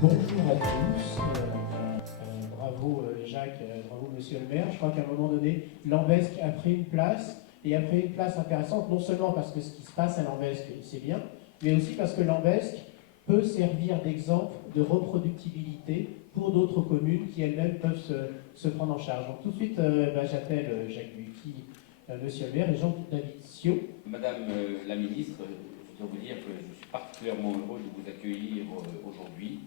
Bonjour à tous. Bravo Jacques, bravo Monsieur le maire. Je crois qu'à un moment donné, Lambesc a pris une place, et a pris une place intéressante, non seulement parce que ce qui se passe à Lambesc, c'est bien, mais aussi parce que Lambesc peut servir d'exemple de reproductibilité pour d'autres communes qui elles-mêmes peuvent se prendre en charge. Donc tout de suite, j'appelle Jacques Bucchi, Monsieur le maire, et Jean-David Ciot. Madame la ministre, je dois vous dire que je suis particulièrement heureux de vous accueillir aujourd'hui.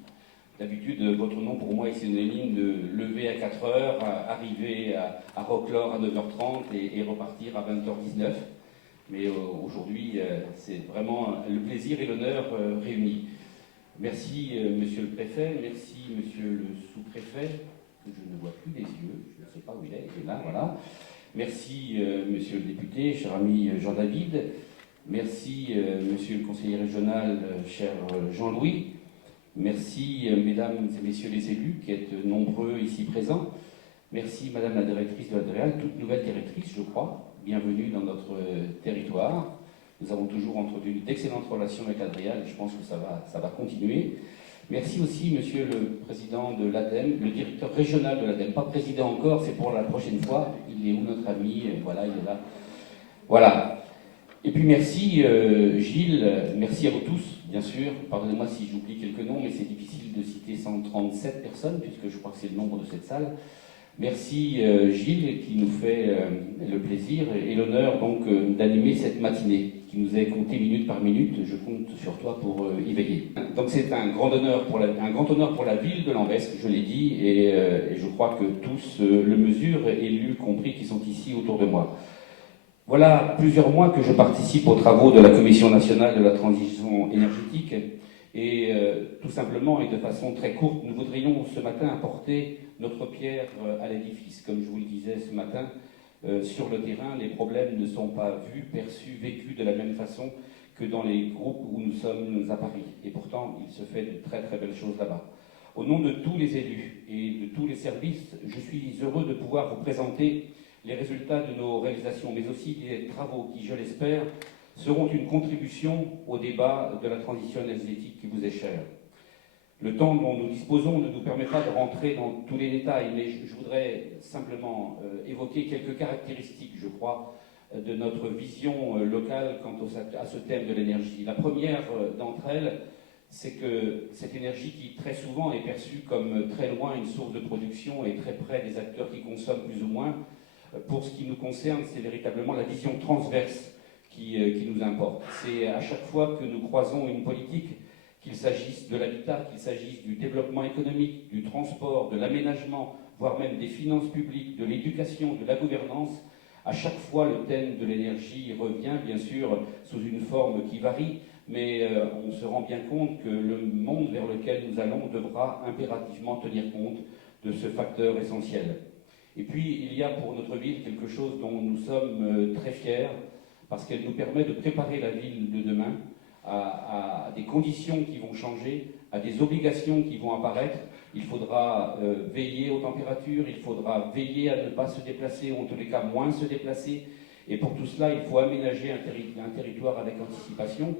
D'habitude, votre nom pour moi est synonyme de lever à 4 heures, arriver à Roquelaure à 9h30 et repartir à 20h19. Mais aujourd'hui, c'est vraiment le plaisir et l'honneur réunis. Merci monsieur le préfet, merci monsieur le sous-préfet, que je ne vois plus des yeux, je ne sais pas où il est là, voilà. Merci monsieur le député, cher ami Jean-David. Merci monsieur le conseiller régional, cher Jean-Louis. Merci mesdames et messieurs les élus qui êtes nombreux ici présents. Merci madame la directrice de la DREAL, toute nouvelle directrice je crois. Bienvenue dans notre territoire. Nous avons toujours entretenu d'excellentes relations avec la DREAL et je pense que ça va continuer. Merci aussi monsieur le président de l'ADEME, le directeur régional de l'ADEME, pas président encore, c'est pour la prochaine fois. Il est où notre ami? Voilà, il est là. Voilà. Et puis merci Gilles, merci à vous tous, bien sûr. Pardonnez-moi si j'oublie quelques noms, mais c'est difficile de citer 137 personnes, puisque je crois que c'est le nombre de cette salle. Merci Gilles, qui nous fait le plaisir et l'honneur donc d'animer cette matinée, qui nous est comptée minute par minute. Je compte sur toi pour y veiller. Donc c'est un grand honneur pour la ville de Lambesc, je l'ai dit, et je crois que tous le mesurent, élus compris, qui sont ici autour de moi. Voilà plusieurs mois que je participe aux travaux de la Commission nationale de la transition énergétique et tout simplement et de façon très courte, nous voudrions ce matin apporter notre pierre à l'édifice. Comme je vous le disais ce matin, sur le terrain, les problèmes ne sont pas vus, perçus, vécus de la même façon que dans les groupes où nous sommes à Paris. Et pourtant, il se fait de très très belles choses là-bas. Au nom de tous les élus et de tous les services, je suis heureux de pouvoir vous présenter les résultats de nos réalisations, mais aussi des travaux qui, je l'espère, seront une contribution au débat de la transition énergétique qui vous est chère. Le temps dont nous disposons ne nous permet pas de rentrer dans tous les détails, mais je voudrais simplement évoquer quelques caractéristiques, je crois, de notre vision locale quant à ce thème de l'énergie. La première d'entre elles, c'est que cette énergie qui très souvent est perçue comme très loin une source de production et très près des acteurs qui consomment plus ou moins, pour ce qui nous concerne, c'est véritablement la vision transverse qui nous importe. C'est à chaque fois que nous croisons une politique, qu'il s'agisse de l'habitat, qu'il s'agisse du développement économique, du transport, de l'aménagement, voire même des finances publiques, de l'éducation, de la gouvernance, à chaque fois le thème de l'énergie revient, bien sûr, sous une forme qui varie, mais on se rend bien compte que le monde vers lequel nous allons devra impérativement tenir compte de ce facteur essentiel. Et puis, il y a pour notre ville quelque chose dont nous sommes très fiers, parce qu'elle nous permet de préparer la ville de demain à des conditions qui vont changer, à des obligations qui vont apparaître. Il faudra veiller aux températures, il faudra veiller à ne pas se déplacer, ou en tous les cas moins se déplacer. Et pour tout cela, il faut aménager un territoire avec anticipation.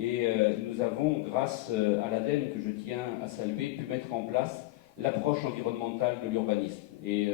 Et nous avons, grâce à l'ADEME, que je tiens à saluer, pu mettre en place l'approche environnementale de l'urbanisme. Et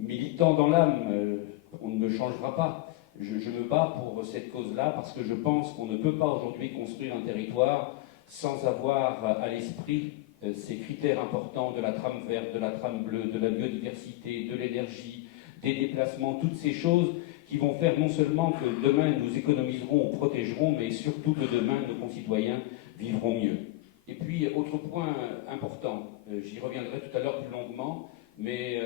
militant dans l'âme, on ne me changera pas. Je me bats pour cette cause-là parce que je pense qu'on ne peut pas aujourd'hui construire un territoire sans avoir à l'esprit ces critères importants de la trame verte, de la trame bleue, de la biodiversité, de l'énergie, des déplacements, toutes ces choses qui vont faire non seulement que demain nous économiserons ou protégerons, mais surtout que demain nos concitoyens vivront mieux. Et puis, autre point important, j'y reviendrai tout à l'heure plus longuement, mais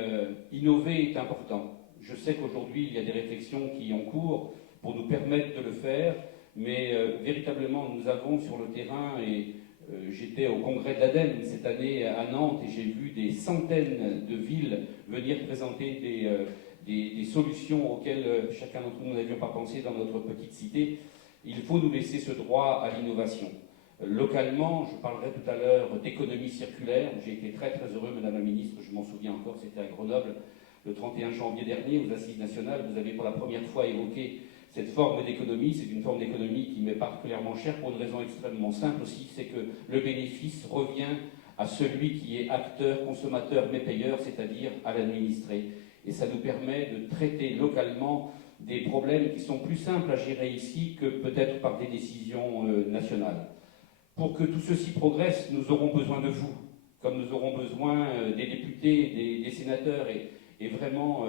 innover est important. Je sais qu'aujourd'hui, il y a des réflexions qui ont cours pour nous permettre de le faire, mais véritablement, nous avons sur le terrain, et j'étais au congrès de l'ADEME cette année à Nantes, et j'ai vu des centaines de villes venir présenter des solutions auxquelles chacun d'entre nous n'avions pas pensé dans notre petite cité. Il faut nous laisser ce droit à l'innovation. Localement, je parlerai tout à l'heure d'économie circulaire. J'ai été très très heureux, Madame la Ministre, je m'en souviens encore, c'était à Grenoble, le 31 janvier dernier, aux Assises nationales, vous avez pour la première fois évoqué cette forme d'économie. C'est une forme d'économie qui m'est particulièrement chère pour une raison extrêmement simple aussi, c'est que le bénéfice revient à celui qui est acteur, consommateur, mais payeur, c'est-à-dire à l'administré. Et ça nous permet de traiter localement des problèmes qui sont plus simples à gérer ici que peut-être par des décisions nationales. Pour que tout ceci progresse, nous aurons besoin de vous, comme nous aurons besoin des députés, des sénateurs, et vraiment,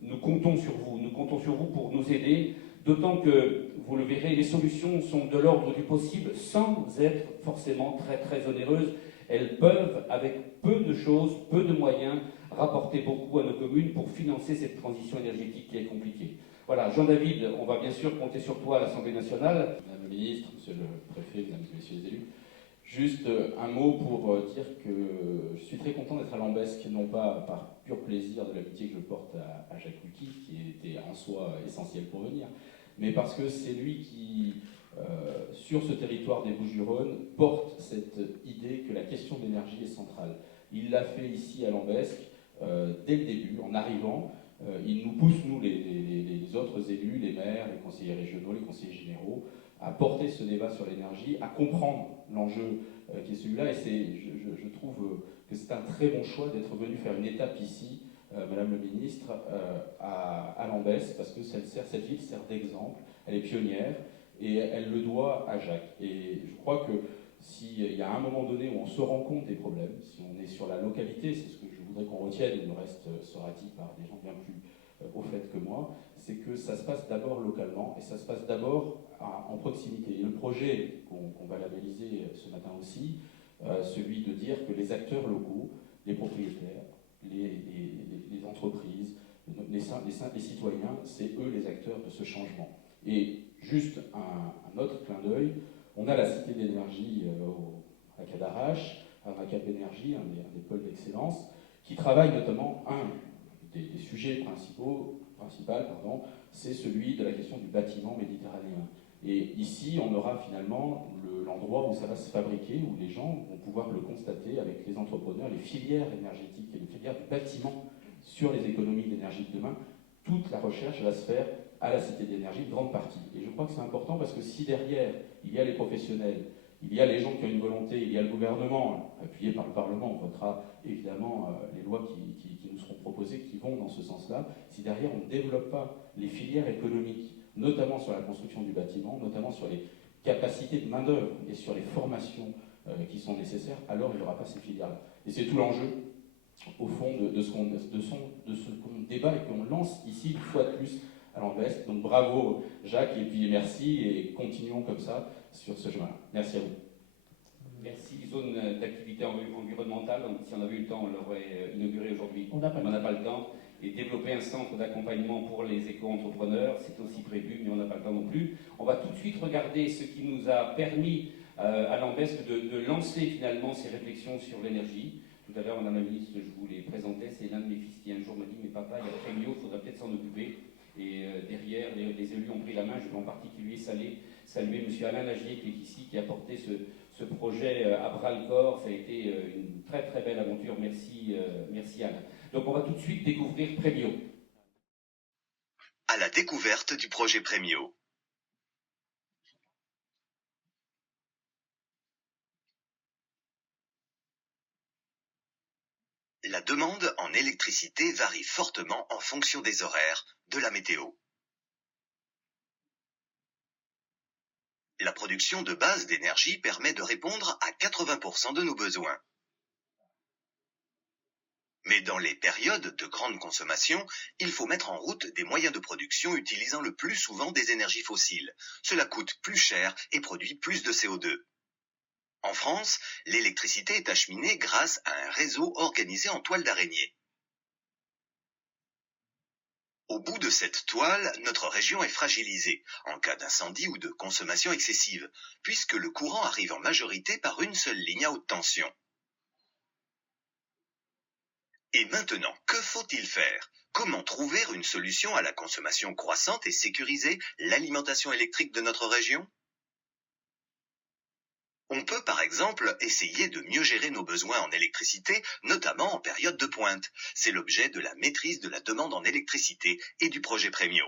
nous comptons sur vous pour nous aider, d'autant que, vous le verrez, les solutions sont de l'ordre du possible, sans être forcément très très onéreuses. Elles peuvent, avec peu de choses, peu de moyens, rapporter beaucoup à nos communes pour financer cette transition énergétique qui est compliquée. Voilà, Jean-David, on va bien sûr compter sur toi à l'Assemblée nationale. Madame la ministre, monsieur le préfet, mesdames et messieurs les élus, juste un mot pour dire que je suis très content d'être à Lambesc, non pas par pur plaisir de l'amitié que je porte à Jacques Lucky, qui était en soi essentiel pour venir, mais parce que c'est lui qui, sur ce territoire des Bouches-du-Rhône, porte cette idée que la question de l'énergie est centrale. Il l'a fait ici à Lambesc, dès le début, en arrivant. Il nous pousse, nous, les autres élus, les maires, les conseillers régionaux, les conseillers généraux, à porter ce débat sur l'énergie, à comprendre l'enjeu qui est celui-là. Et je trouve que c'est un très bon choix d'être venu faire une étape ici, Madame le ministre, à Lambesc, parce que cette ville sert d'exemple, elle est pionnière, et elle le doit à Jacques. Et je crois que s'il y a un moment donné où on se rend compte des problèmes, si on est sur la localité, c'est ce que je voudrais qu'on retienne, et le reste sera dit par des gens bien plus au fait que moi, c'est que ça se passe d'abord localement, et ça se passe d'abord en proximité. Et le projet qu'on va labelliser ce matin aussi, celui de dire que les acteurs locaux, les propriétaires, les entreprises, les citoyens, c'est eux les acteurs de ce changement. Et juste un autre clin d'œil, on a la Cité d'énergie à Cadarache, à Cap Énergie, un des pôles d'excellence, qui travaille notamment, un des sujets principaux, c'est celui de la question du bâtiment méditerranéen. Et ici, on aura finalement l'endroit où ça va se fabriquer, où les gens vont pouvoir le constater avec les entrepreneurs, les filières énergétiques et les filières du bâtiment sur les économies d'énergie de demain. Toute la recherche va se faire à la Cité d'énergie, une grande partie. Et je crois que c'est important parce que si derrière, il y a les professionnels, il y a les gens qui ont une volonté, il y a le gouvernement, appuyé par le Parlement, on votera évidemment les lois qui nous seront proposées, qui vont dans ce sens-là. Si derrière on ne développe pas les filières économiques, notamment sur la construction du bâtiment, notamment sur les capacités de main-d'œuvre et sur les formations qui sont nécessaires, alors il n'y aura pas ces filières-là. Et c'est tout l'enjeu, au fond, de ce qu'on débat et qu'on lance ici une fois de plus à Lambesc. Donc bravo Jacques, et puis merci, et continuons comme ça sur ce chemin. Merci à vous. Merci. Zone d'activité environnementale, donc, si on avait eu le temps, on l'aurait inauguré aujourd'hui. On n'a pas le temps. Et développer un centre d'accompagnement pour les éco-entrepreneurs, c'est aussi prévu, mais on n'a pas le temps non plus. On va tout de suite regarder ce qui nous a permis à Lambesc de lancer finalement ces réflexions sur l'énergie. Tout à l'heure, Madame la Ministre, je vous l'ai présenté, c'est l'un de mes fils qui un jour m'a dit « Mais papa, il y a Premio, il faudra peut-être s'en occuper ». Et derrière, les élus ont pris la main. Je veux en particulier saluer M. Alain Lagier qui est ici, qui a porté ce projet à bras-le-corps. Ça a été une très très belle aventure. Merci, merci Alain. Donc on va tout de suite découvrir Premio. À la découverte du projet Premio. La demande en électricité varie fortement en fonction des horaires, de la météo. La production de base d'énergie permet de répondre à 80% de nos besoins. Mais dans les périodes de grande consommation, il faut mettre en route des moyens de production utilisant le plus souvent des énergies fossiles. Cela coûte plus cher et produit plus de CO2. En France, l'électricité est acheminée grâce à un réseau organisé en toile d'araignée. Au bout de cette toile, notre région est fragilisée, en cas d'incendie ou de consommation excessive, puisque le courant arrive en majorité par une seule ligne à haute tension. Et maintenant, que faut-il faire? Comment trouver une solution à la consommation croissante et sécuriser l'alimentation électrique de notre région? On peut par exemple essayer de mieux gérer nos besoins en électricité, notamment en période de pointe. C'est l'objet de la maîtrise de la demande en électricité et du projet Premio.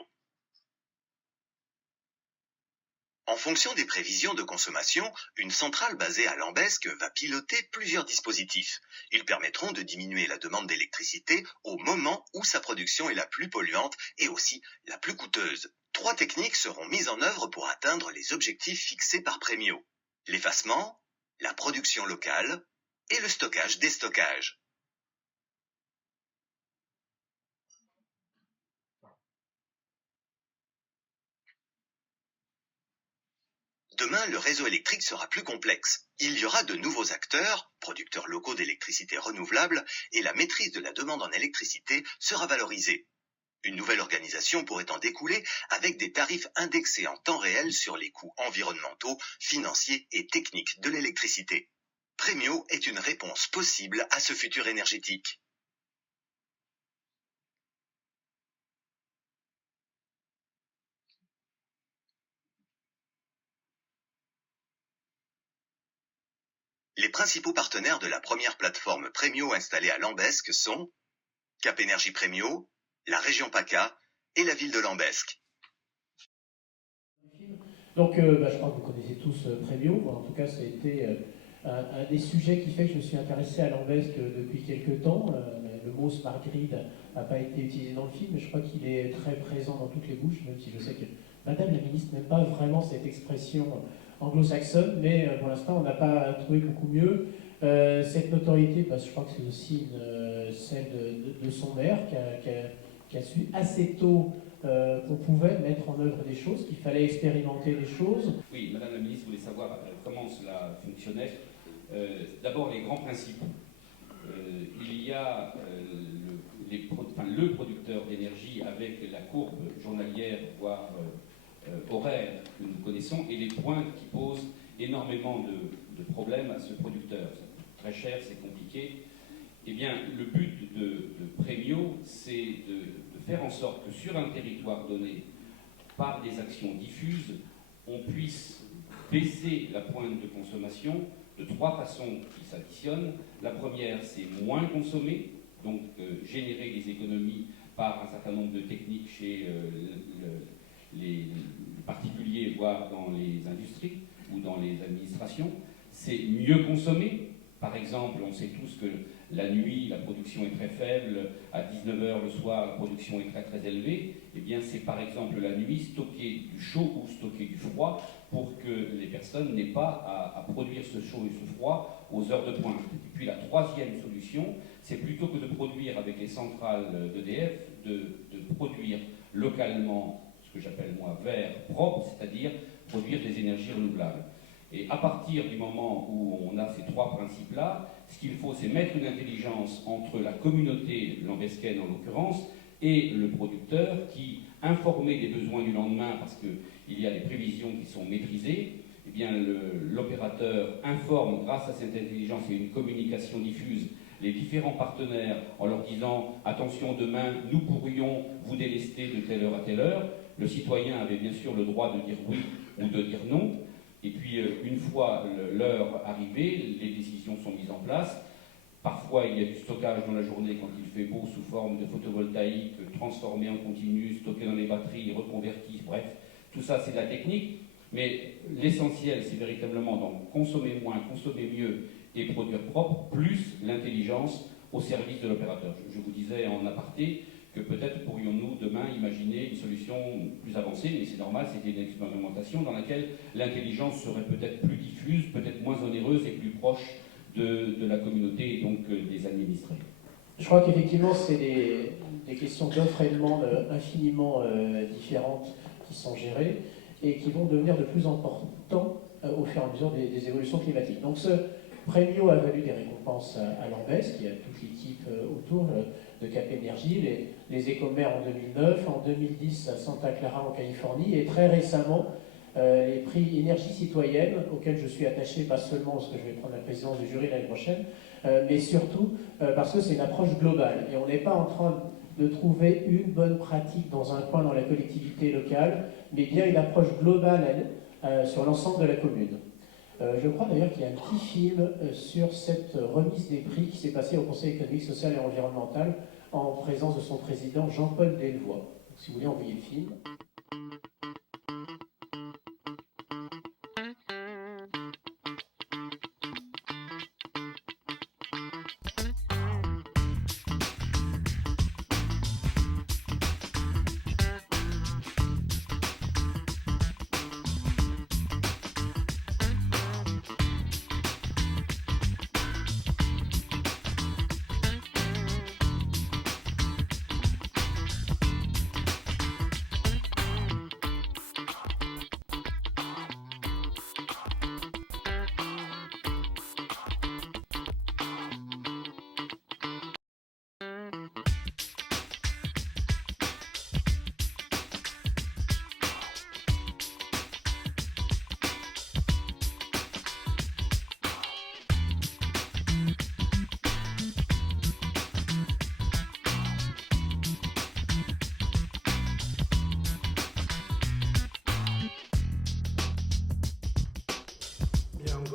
En fonction des prévisions de consommation, une centrale basée à Lambesc va piloter plusieurs dispositifs. Ils permettront de diminuer la demande d'électricité au moment où sa production est la plus polluante et aussi la plus coûteuse. 3 techniques seront mises en œuvre pour atteindre les objectifs fixés par Premio: l'effacement, la production locale et le stockage-déstockage. Demain, le réseau électrique sera plus complexe. Il y aura de nouveaux acteurs, producteurs locaux d'électricité renouvelable, et la maîtrise de la demande en électricité sera valorisée. Une nouvelle organisation pourrait en découler avec des tarifs indexés en temps réel sur les coûts environnementaux, financiers et techniques de l'électricité. Premio est une réponse possible à ce futur énergétique. Les principaux partenaires de la première plateforme Premio installée à Lambesc sont Cap Énergie Premio, la région PACA et la ville de Lambesc. Donc, je crois que vous connaissez tous Premio. En tout cas, ça a été un des sujets qui fait que je me suis intéressé à Lambesc depuis quelques temps. Le mot smart grid n'a pas été utilisé dans le film, mais je crois qu'il est très présent dans toutes les bouches, même si je sais que Madame la ministre n'aime pas vraiment cette expression anglo-saxonne, mais pour l'instant, on n'a pas trouvé beaucoup mieux. Cette notoriété, je crois que c'est aussi celle de son maire, qui a su assez tôt qu'on pouvait mettre en œuvre des choses, qu'il fallait expérimenter des choses. Oui, Madame la ministre voulait savoir comment cela fonctionnait. D'abord, les grands principes. Il y a le producteur d'énergie avec la courbe journalière, voire horaire que nous connaissons, et les points qui posent énormément de problèmes à ce producteur. Ça coûte très cher, c'est compliqué. Eh bien, le but de Premio, c'est de faire en sorte que sur un territoire donné, par des actions diffuses, on puisse baisser la pointe de consommation de 3 façons qui s'additionnent. La première, c'est moins consommer, donc générer des économies par un certain nombre de techniques chez les particuliers, voire dans les industries ou dans les administrations. C'est mieux consommer. Par exemple, on sait tous que la nuit, la production est très faible. À 19h le soir, la production est très très élevée. Eh bien, c'est par exemple la nuit stocker du chaud ou stocker du froid pour que les personnes n'aient pas à produire ce chaud et ce froid aux heures de pointe. Et puis la troisième solution, c'est plutôt que de produire avec les centrales d'EDF, de produire localement ce que j'appelle moi vert propre, c'est-à-dire produire des énergies renouvelables. Et à partir du moment où on a ces 3 principes-là, ce qu'il faut, c'est mettre une intelligence entre la communauté lambescaine en l'occurrence et le producteur qui, informé des besoins du lendemain, parce qu'il y a des prévisions qui sont maîtrisées, eh bien l'opérateur informe grâce à cette intelligence et une communication diffuse les différents partenaires en leur disant « Attention, demain, nous pourrions vous délester de telle heure à telle heure ». Le citoyen avait bien sûr le droit de dire oui ou de dire non. Et puis, une fois l'heure arrivée, les décisions sont mises en place. Parfois, il y a du stockage dans la journée quand il fait beau sous forme de photovoltaïque, transformé en continu, stocké dans les batteries, reconverti, bref. Tout ça, c'est de la technique. Mais l'essentiel, c'est véritablement donc consommer moins, consommer mieux et produire propre, plus l'intelligence au service de l'opérateur. Je vous disais en aparté que peut-être pourrions-nous demain imaginer une solution plus avancée, mais c'est normal, c'était une expérimentation dans laquelle l'intelligence serait peut-être plus diffuse, peut-être moins onéreuse et plus proche de la communauté et donc des administrés. Je crois qu'effectivement, c'est des questions d'offres et de demande infiniment différentes qui sont gérées et qui vont devenir de plus importants au fur et à mesure des évolutions climatiques. Donc ce Premio a valu des récompenses à Lambesc, il y a toute l'équipe autour de Cap Énergie, les écomères en 2009, en 2010 à Santa Clara en Californie, et très récemment les prix énergie citoyenne, auxquels je suis attaché, pas seulement parce que je vais prendre la présidence du jury l'année prochaine, mais surtout parce que c'est une approche globale. Et on n'est pas en train de trouver une bonne pratique dans un coin dans la collectivité locale, mais bien une approche globale sur l'ensemble de la commune. Je crois d'ailleurs qu'il y a un petit film sur cette remise des prix qui s'est passé au Conseil économique, social et environnemental en présence de son président Jean-Paul Delevoye. Donc, si vous voulez envoyer le film.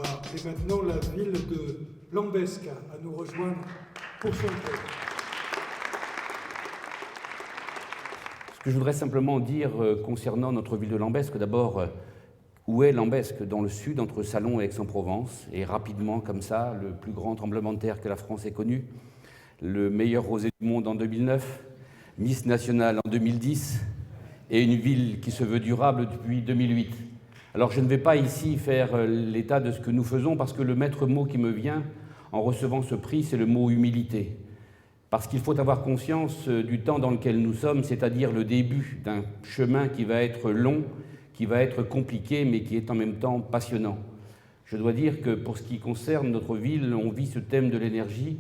va et maintenant la ville de Lambesc à nous rejoindre pour son tour. Ce que je voudrais simplement dire concernant notre ville de Lambesc, d'abord, où est Lambesc? Dans le sud, entre Salon et Aix-en-Provence, et rapidement comme ça, le plus grand tremblement de terre que la France ait connu, le meilleur rosé du monde en 2009, Miss Nationale en 2010, et une ville qui se veut durable depuis 2008. Alors je ne vais pas ici faire l'état de ce que nous faisons, parce que le maître mot qui me vient en recevant ce prix, c'est le mot humilité. Parce qu'il faut avoir conscience du temps dans lequel nous sommes, c'est-à-dire le début d'un chemin qui va être long, qui va être compliqué, mais qui est en même temps passionnant. Je dois dire que pour ce qui concerne notre ville, on vit ce thème de l'énergie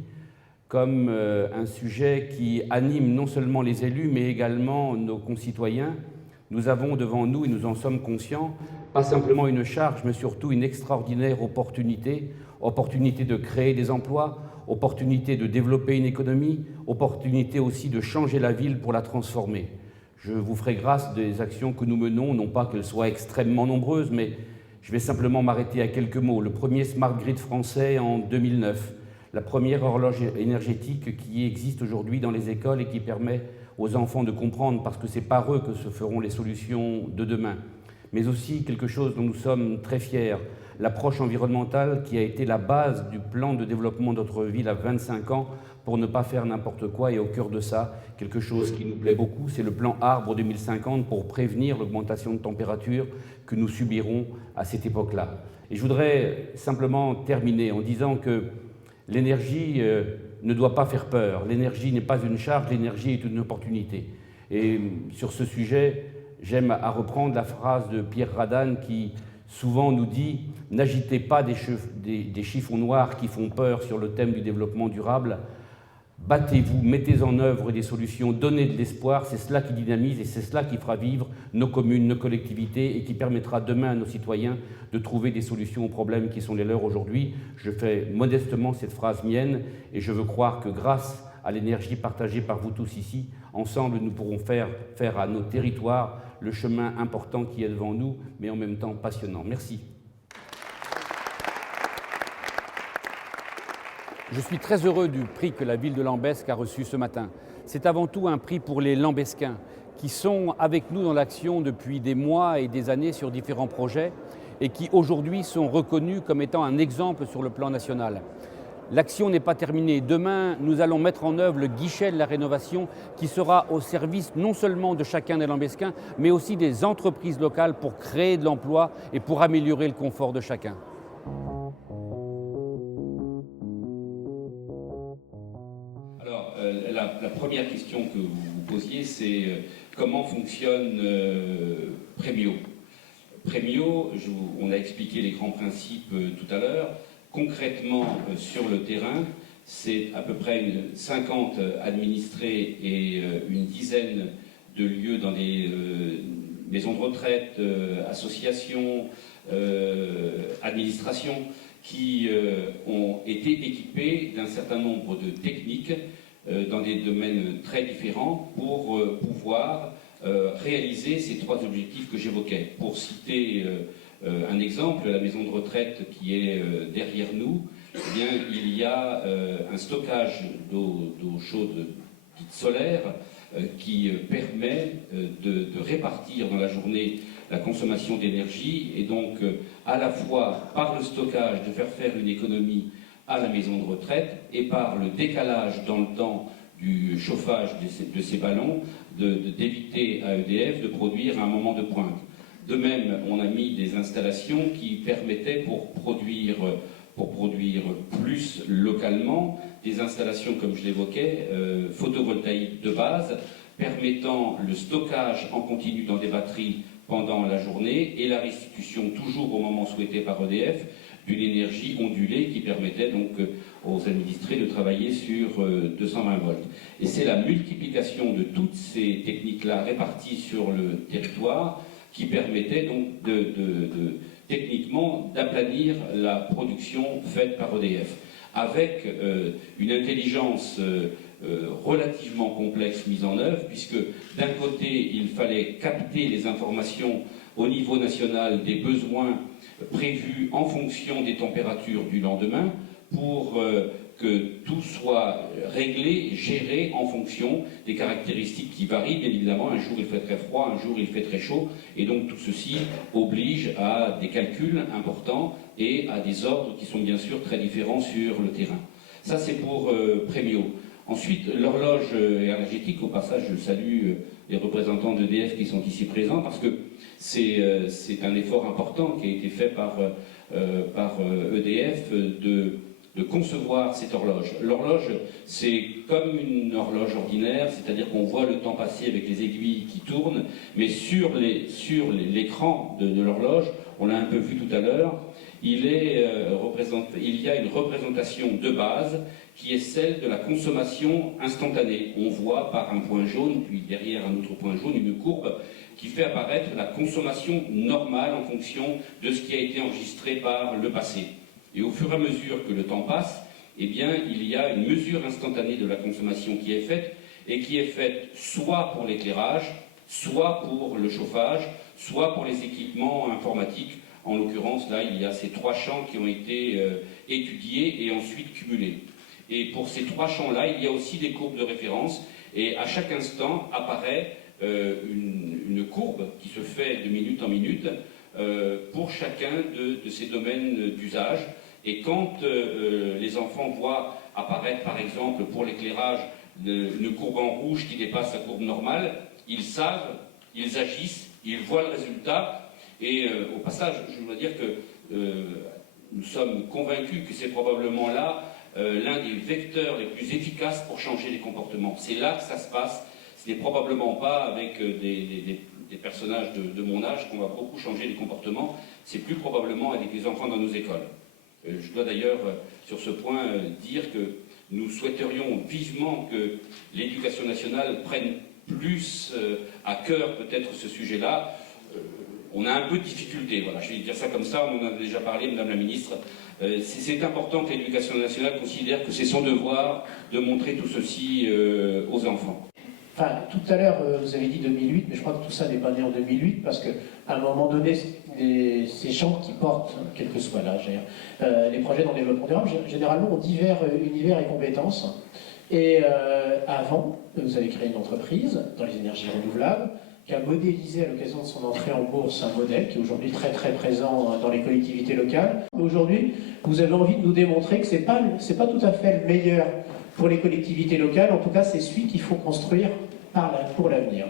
comme un sujet qui anime non seulement les élus, mais également nos concitoyens. Nous avons devant nous, et nous en sommes conscients, pas simplement une charge, mais surtout une extraordinaire opportunité de créer des emplois, opportunité de développer une économie, opportunité aussi de changer la ville pour la transformer. Je vous ferai grâce des actions que nous menons, non pas qu'elles soient extrêmement nombreuses, mais je vais simplement m'arrêter à quelques mots. Le premier Smart Grid français en 2009, la première horloge énergétique qui existe aujourd'hui dans les écoles et qui permet aux enfants de comprendre, parce que c'est par eux que se feront les solutions de demain. Mais aussi quelque chose dont nous sommes très fiers, l'approche environnementale qui a été la base du plan de développement de notre ville à 25 ans pour ne pas faire n'importe quoi. Et au cœur de ça, quelque chose qui nous plaît beaucoup, c'est le plan Arbre 2050 pour prévenir l'augmentation de température que nous subirons à cette époque-là. Et je voudrais simplement terminer en disant que l'énergie ne doit pas faire peur. L'énergie n'est pas une charge, l'énergie est une opportunité. Et sur ce sujet, j'aime à reprendre la phrase de Pierre Radane qui souvent nous dit « N'agitez pas des chiffons noirs qui font peur sur le thème du développement durable. Battez-vous, mettez en œuvre des solutions, donnez de l'espoir. C'est cela qui dynamise et c'est cela qui fera vivre nos communes, nos collectivités et qui permettra demain à nos citoyens de trouver des solutions aux problèmes qui sont les leurs aujourd'hui. » Je fais modestement cette phrase mienne et je veux croire que grâce à l'énergie partagée par vous tous ici, ensemble nous pourrons faire à nos territoires le chemin important qui est devant nous, mais en même temps passionnant. Merci. Je suis très heureux du prix que la ville de Lambesc a reçu ce matin. C'est avant tout un prix pour les Lambesquins qui sont avec nous dans l'action depuis des mois et des années sur différents projets et qui aujourd'hui sont reconnus comme étant un exemple sur le plan national. L'action n'est pas terminée. Demain, nous allons mettre en œuvre le guichet de la rénovation qui sera au service non seulement de chacun des Lambesquins, mais aussi des entreprises locales pour créer de l'emploi et pour améliorer le confort de chacun. Alors, la première question que vous vous posiez, c'est comment fonctionne Premio. Premio, on a expliqué les grands principes tout à l'heure. Concrètement, sur le terrain, c'est à peu près 50 administrés et une dizaine de lieux dans des maisons de retraite, associations, administrations, qui ont été équipés d'un certain nombre de techniques dans des domaines très différents pour pouvoir réaliser ces trois objectifs que j'évoquais. Pour citer un exemple, la maison de retraite qui est derrière nous, eh bien, il y a un stockage d'eau chaude dite solaire qui permet de répartir dans la journée la consommation d'énergie et donc à la fois par le stockage de faire une économie à la maison de retraite et par le décalage dans le temps du chauffage de ces ballons d'éviter à EDF de produire à un moment de pointe. De même, on a mis des installations qui permettaient pour produire plus localement, des installations, comme je l'évoquais, photovoltaïques de base, permettant le stockage en continu dans des batteries pendant la journée et la restitution, toujours au moment souhaité par EDF, d'une énergie ondulée qui permettait donc aux administrés de travailler sur 220 volts. Et c'est la multiplication de toutes ces techniques-là réparties sur le territoire qui permettait donc techniquement d'aplanir la production faite par EDF, avec une intelligence relativement complexe mise en œuvre, puisque d'un côté, il fallait capter les informations au niveau national des besoins prévus en fonction des températures du lendemain pour que tout soit réglé, géré en fonction des caractéristiques qui varient, bien évidemment. Un jour il fait très froid, un jour il fait très chaud, et donc tout ceci oblige à des calculs importants et à des ordres qui sont bien sûr très différents sur le terrain. Ça c'est pour Prémio. Ensuite, l'horloge énergétique, au passage je salue les représentants d'EDF qui sont ici présents, parce que c'est un effort important qui a été fait par EDF de concevoir cette horloge. L'horloge, c'est comme une horloge ordinaire, c'est-à-dire qu'on voit le temps passer avec les aiguilles qui tournent, mais sur l'écran de l'horloge, on l'a un peu vu tout à l'heure, il y a une représentation de base qui est celle de la consommation instantanée. On voit par un point jaune, puis derrière un autre point jaune, une courbe qui fait apparaître la consommation normale en fonction de ce qui a été enregistré par le passé. Et au fur et à mesure que le temps passe, eh bien, il y a une mesure instantanée de la consommation qui est faite, et qui est faite soit pour l'éclairage, soit pour le chauffage, soit pour les équipements informatiques. En l'occurrence, là, il y a ces trois champs qui ont été étudiés et ensuite cumulés. Et pour ces trois champs-là, il y a aussi des courbes de référence, et à chaque instant apparaît une courbe qui se fait de minute en minute pour chacun de ces domaines d'usage. Et quand les enfants voient apparaître, par exemple, pour l'éclairage, une courbe en rouge qui dépasse la courbe normale, ils savent, ils agissent, ils voient le résultat. Et au passage, je dois dire que nous sommes convaincus que c'est probablement là l'un des vecteurs les plus efficaces pour changer les comportements. C'est là que ça se passe. Ce n'est probablement pas avec des personnages de mon âge qu'on va beaucoup changer les comportements. C'est plus probablement avec les enfants dans nos écoles. Je dois d'ailleurs, sur ce point, dire que nous souhaiterions vivement que l'éducation nationale prenne plus à cœur peut-être ce sujet-là. On a un peu de difficulté, voilà, je vais dire ça comme ça, on en a déjà parlé, Madame la Ministre. C'est important que l'éducation nationale considère que c'est son devoir de montrer tout ceci aux enfants. Enfin, tout à l'heure, vous avez dit 2008, mais je crois que tout ça n'est pas né en 2008, parce qu'à un moment donné, ces gens qui portent, quel que soit l'âge, les projets dans le développement durable, généralement ont divers univers et compétences. Et avant, vous avez créé une entreprise dans les énergies renouvelables, qui a modélisé à l'occasion de son entrée en bourse un modèle qui est aujourd'hui très très présent dans les collectivités locales. Aujourd'hui, vous avez envie de nous démontrer que c'est pas tout à fait le meilleur pour les collectivités locales, en tout cas c'est celui qu'il faut construire pour l'avenir.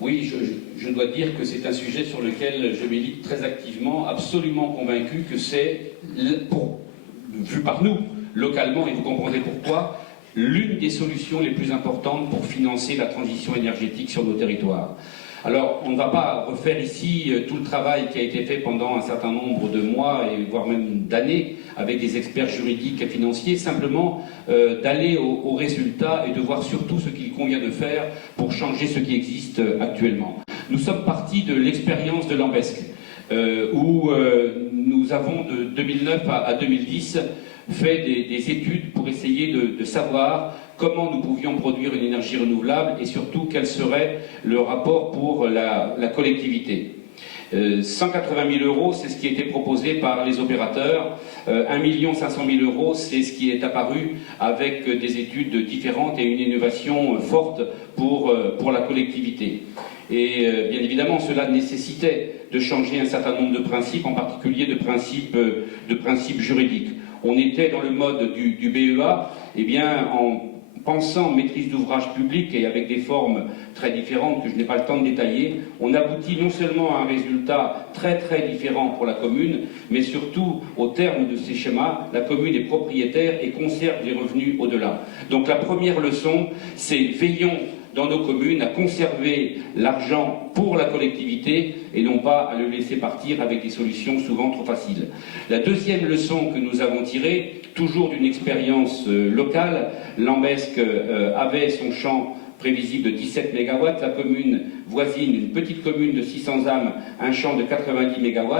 Oui, je dois dire que c'est un sujet sur lequel je milite très activement, absolument convaincu que c'est, vu par nous, localement, et vous comprendrez pourquoi, l'une des solutions les plus importantes pour financer la transition énergétique sur nos territoires. Alors, on ne va pas refaire ici tout le travail qui a été fait pendant un certain nombre de mois, et voire même d'années, avec des experts juridiques et financiers, simplement d'aller au résultat et de voir surtout ce qu'il convient de faire pour changer ce qui existe actuellement. Nous sommes partis de l'expérience de Lambesc, où nous avons de 2009 à 2010 fait des études pour essayer de savoir comment nous pouvions produire une énergie renouvelable et surtout quel serait le rapport pour la collectivité. 180 000 euros, c'est ce qui était proposé par les opérateurs. 1 500 000 euros, c'est ce qui est apparu avec des études différentes et une innovation forte pour la collectivité. Et bien évidemment, cela nécessitait de changer un certain nombre de principes, en particulier de principes juridiques. On était dans le mode du BEA, eh bien, en pensant maîtrise d'ouvrage public et avec des formes très différentes que je n'ai pas le temps de détailler, on aboutit non seulement à un résultat très très différent pour la commune, mais surtout, au terme de ces schémas, la commune est propriétaire et conserve des revenus au-delà. Donc la première leçon, c'est veillons dans nos communes à conserver l'argent pour la collectivité et non pas à le laisser partir avec des solutions souvent trop faciles. La deuxième leçon que nous avons tirée, toujours d'une expérience locale, Lambesc avait son champ prévisible de 17 MW, la commune voisine, une petite commune de 600 âmes, un champ de 90 MW.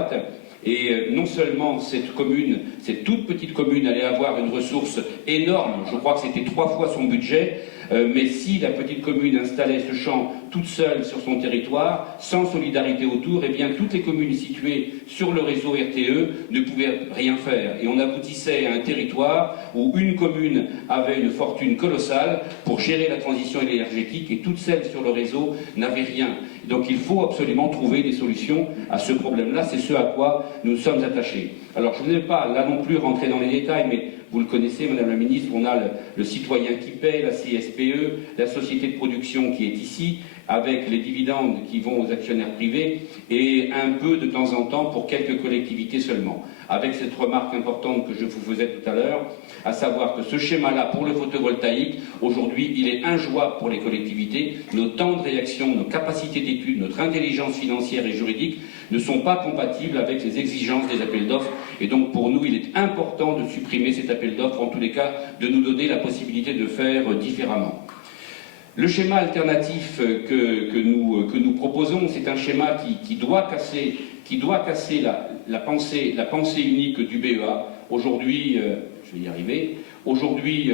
Et non seulement cette toute petite commune allait avoir une ressource énorme, je crois que c'était 3 fois son budget, mais si la petite commune installait ce champ toute seule sur son territoire, sans solidarité autour, eh bien toutes les communes situées sur le réseau RTE ne pouvaient rien faire. Et on aboutissait à un territoire où une commune avait une fortune colossale pour gérer la transition énergétique et toutes celles sur le réseau n'avaient rien. Donc il faut absolument trouver des solutions à ce problème-là, c'est ce à quoi nous sommes attachés. Alors je ne vais pas là non plus rentrer dans les détails, mais vous le connaissez, Madame la Ministre, on a le citoyen qui paie, la CSPE, la société de production qui est ici, avec les dividendes qui vont aux actionnaires privés, et un peu de temps en temps pour quelques collectivités seulement. Avec cette remarque importante que je vous faisais tout à l'heure, à savoir que ce schéma-là pour le photovoltaïque, aujourd'hui, il est injouable pour les collectivités. Nos temps de réaction, nos capacités d'étude, notre intelligence financière et juridique ne sont pas compatibles avec les exigences des appels d'offres. Et donc, pour nous, il est important de supprimer cet appel d'offres, en tous les cas, de nous donner la possibilité de faire différemment. Le schéma alternatif que nous proposons, c'est un schéma qui doit casser la pensée unique du BEA. Aujourd'hui, je vais y arriver, aujourd'hui,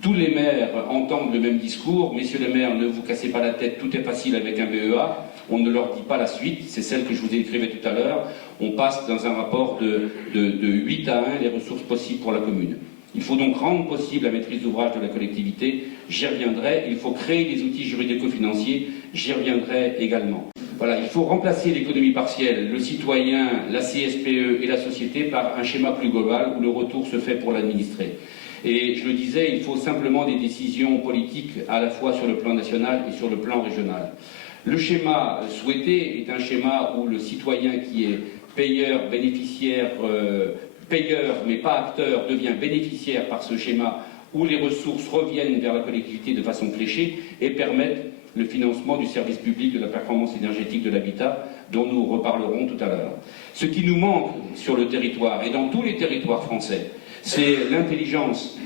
tous les maires entendent le même discours. Messieurs les maires, ne vous cassez pas la tête, tout est facile avec un BEA. On ne leur dit pas la suite, c'est celle que je vous écrivais tout à l'heure. On passe dans un rapport de 8 à 1 les ressources possibles pour la commune. Il faut donc rendre possible la maîtrise d'ouvrage de la collectivité, j'y reviendrai. Il faut créer des outils juridico-financiers, j'y reviendrai également. Voilà, il faut remplacer l'économie partielle, le citoyen, la CSPE et la société par un schéma plus global où le retour se fait pour l'administré. Et je le disais, il faut simplement des décisions politiques à la fois sur le plan national et sur le plan régional. Le schéma souhaité est un schéma où le citoyen qui est payeur, bénéficiaire, payeur mais pas acteur devient bénéficiaire par ce schéma où les ressources reviennent vers la collectivité de façon fléchée et permettent le financement du service public de la performance énergétique de l'habitat dont nous reparlerons tout à l'heure. Ce qui nous manque sur le territoire et dans tous les territoires français, c'est l'intelligence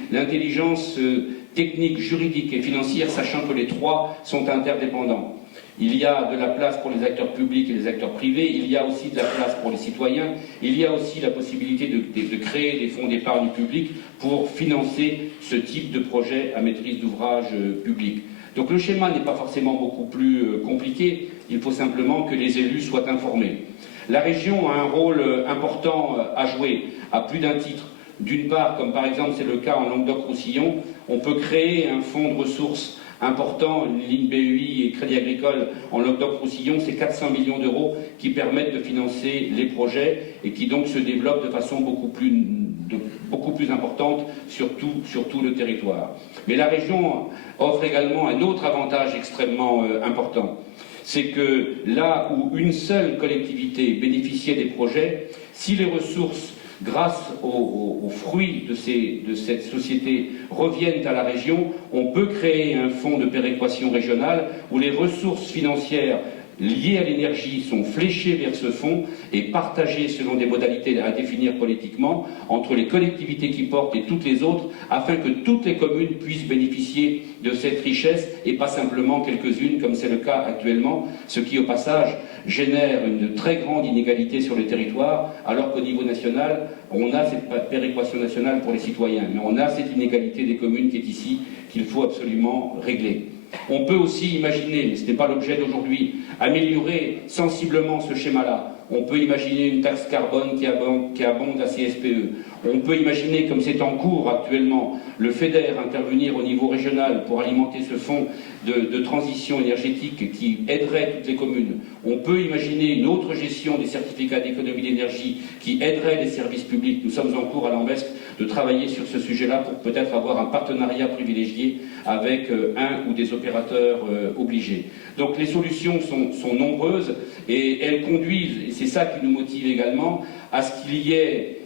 technique, juridique et financière, sachant que les trois sont interdépendants. Il y a de la place pour les acteurs publics et les acteurs privés, il y a aussi de la place pour les citoyens, il y a aussi la possibilité de créer des fonds d'épargne publique pour financer ce type de projet à maîtrise d'ouvrage public. Donc le schéma n'est pas forcément beaucoup plus compliqué, il faut simplement que les élus soient informés. La région a un rôle important à jouer, à plus d'un titre. D'une part, comme par exemple c'est le cas en Languedoc-Roussillon, on peut créer un fonds de ressources important, une ligne BEI et Crédit Agricole en Languedoc-Roussillon, c'est 400 millions d'euros qui permettent de financer les projets et qui donc se développent de façon beaucoup plus importante sur tout le territoire. Mais la région offre également un autre avantage extrêmement important. C'est que là où une seule collectivité bénéficiait des projets, si les ressources grâce aux fruits de cette société reviennent à la région, on peut créer un fonds de péréquation régionale où les ressources financières liées à l'énergie sont fléchées vers ce fonds et partagées selon des modalités à définir politiquement entre les collectivités qui portent et toutes les autres, afin que toutes les communes puissent bénéficier de cette richesse et pas simplement quelques-unes comme c'est le cas actuellement, ce qui au passage génère une très grande inégalité sur le territoire, alors qu'au niveau national, on a cette péréquation nationale pour les citoyens, mais on a cette inégalité des communes qui est ici, qu'il faut absolument régler. On peut aussi imaginer, mais ce n'est pas l'objet d'aujourd'hui, améliorer sensiblement ce schéma-là. On peut imaginer une taxe carbone qui abonde la CSPE. On peut imaginer, comme c'est en cours actuellement, le FEDER intervenir au niveau régional pour alimenter ce fonds de transition énergétique qui aiderait toutes les communes. On peut imaginer une autre gestion des certificats d'économie d'énergie qui aiderait les services publics. Nous sommes en cours à Lambesc de travailler sur ce sujet-là pour peut-être avoir un partenariat privilégié avec un ou des opérateurs obligés. Donc les solutions sont nombreuses et elles conduisent, et c'est ça qui nous motive également, à ce qu'il y ait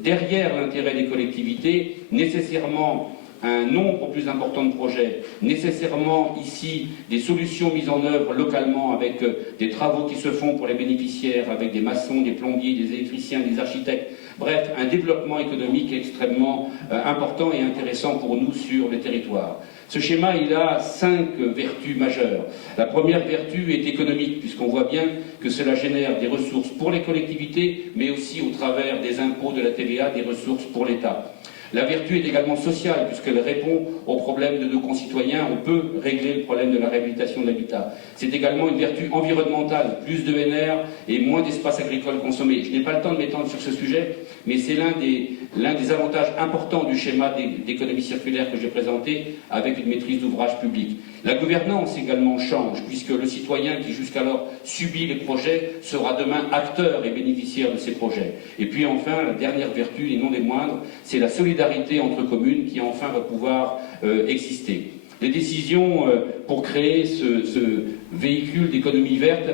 derrière l'intérêt des collectivités nécessairement un nombre plus important de projets, nécessairement ici des solutions mises en œuvre localement avec des travaux qui se font pour les bénéficiaires, avec des maçons, des plombiers, des électriciens, des architectes, bref, un développement économique extrêmement important et intéressant pour nous sur les territoires. Ce schéma, il a 5 vertus majeures. La première vertu est économique, puisqu'on voit bien que cela génère des ressources pour les collectivités, mais aussi au travers des impôts de la TVA, des ressources pour l'État. La vertu est également sociale, puisqu'elle répond aux problèmes de nos concitoyens. On peut régler le problème de la réhabilitation de l'habitat. C'est également une vertu environnementale, plus de NR et moins d'espace agricole consommé. Je n'ai pas le temps de m'étendre sur ce sujet, mais c'est l'un des avantages importants du schéma d'économie circulaire que j'ai présenté, avec une maîtrise d'ouvrage public. La gouvernance également change, puisque le citoyen qui jusqu'alors subit les projets sera demain acteur et bénéficiaire de ces projets. Et puis enfin, la dernière vertu, et non des moindres, c'est la solidarité entre communes qui enfin va pouvoir exister. Les décisions pour créer ce véhicule d'économie verte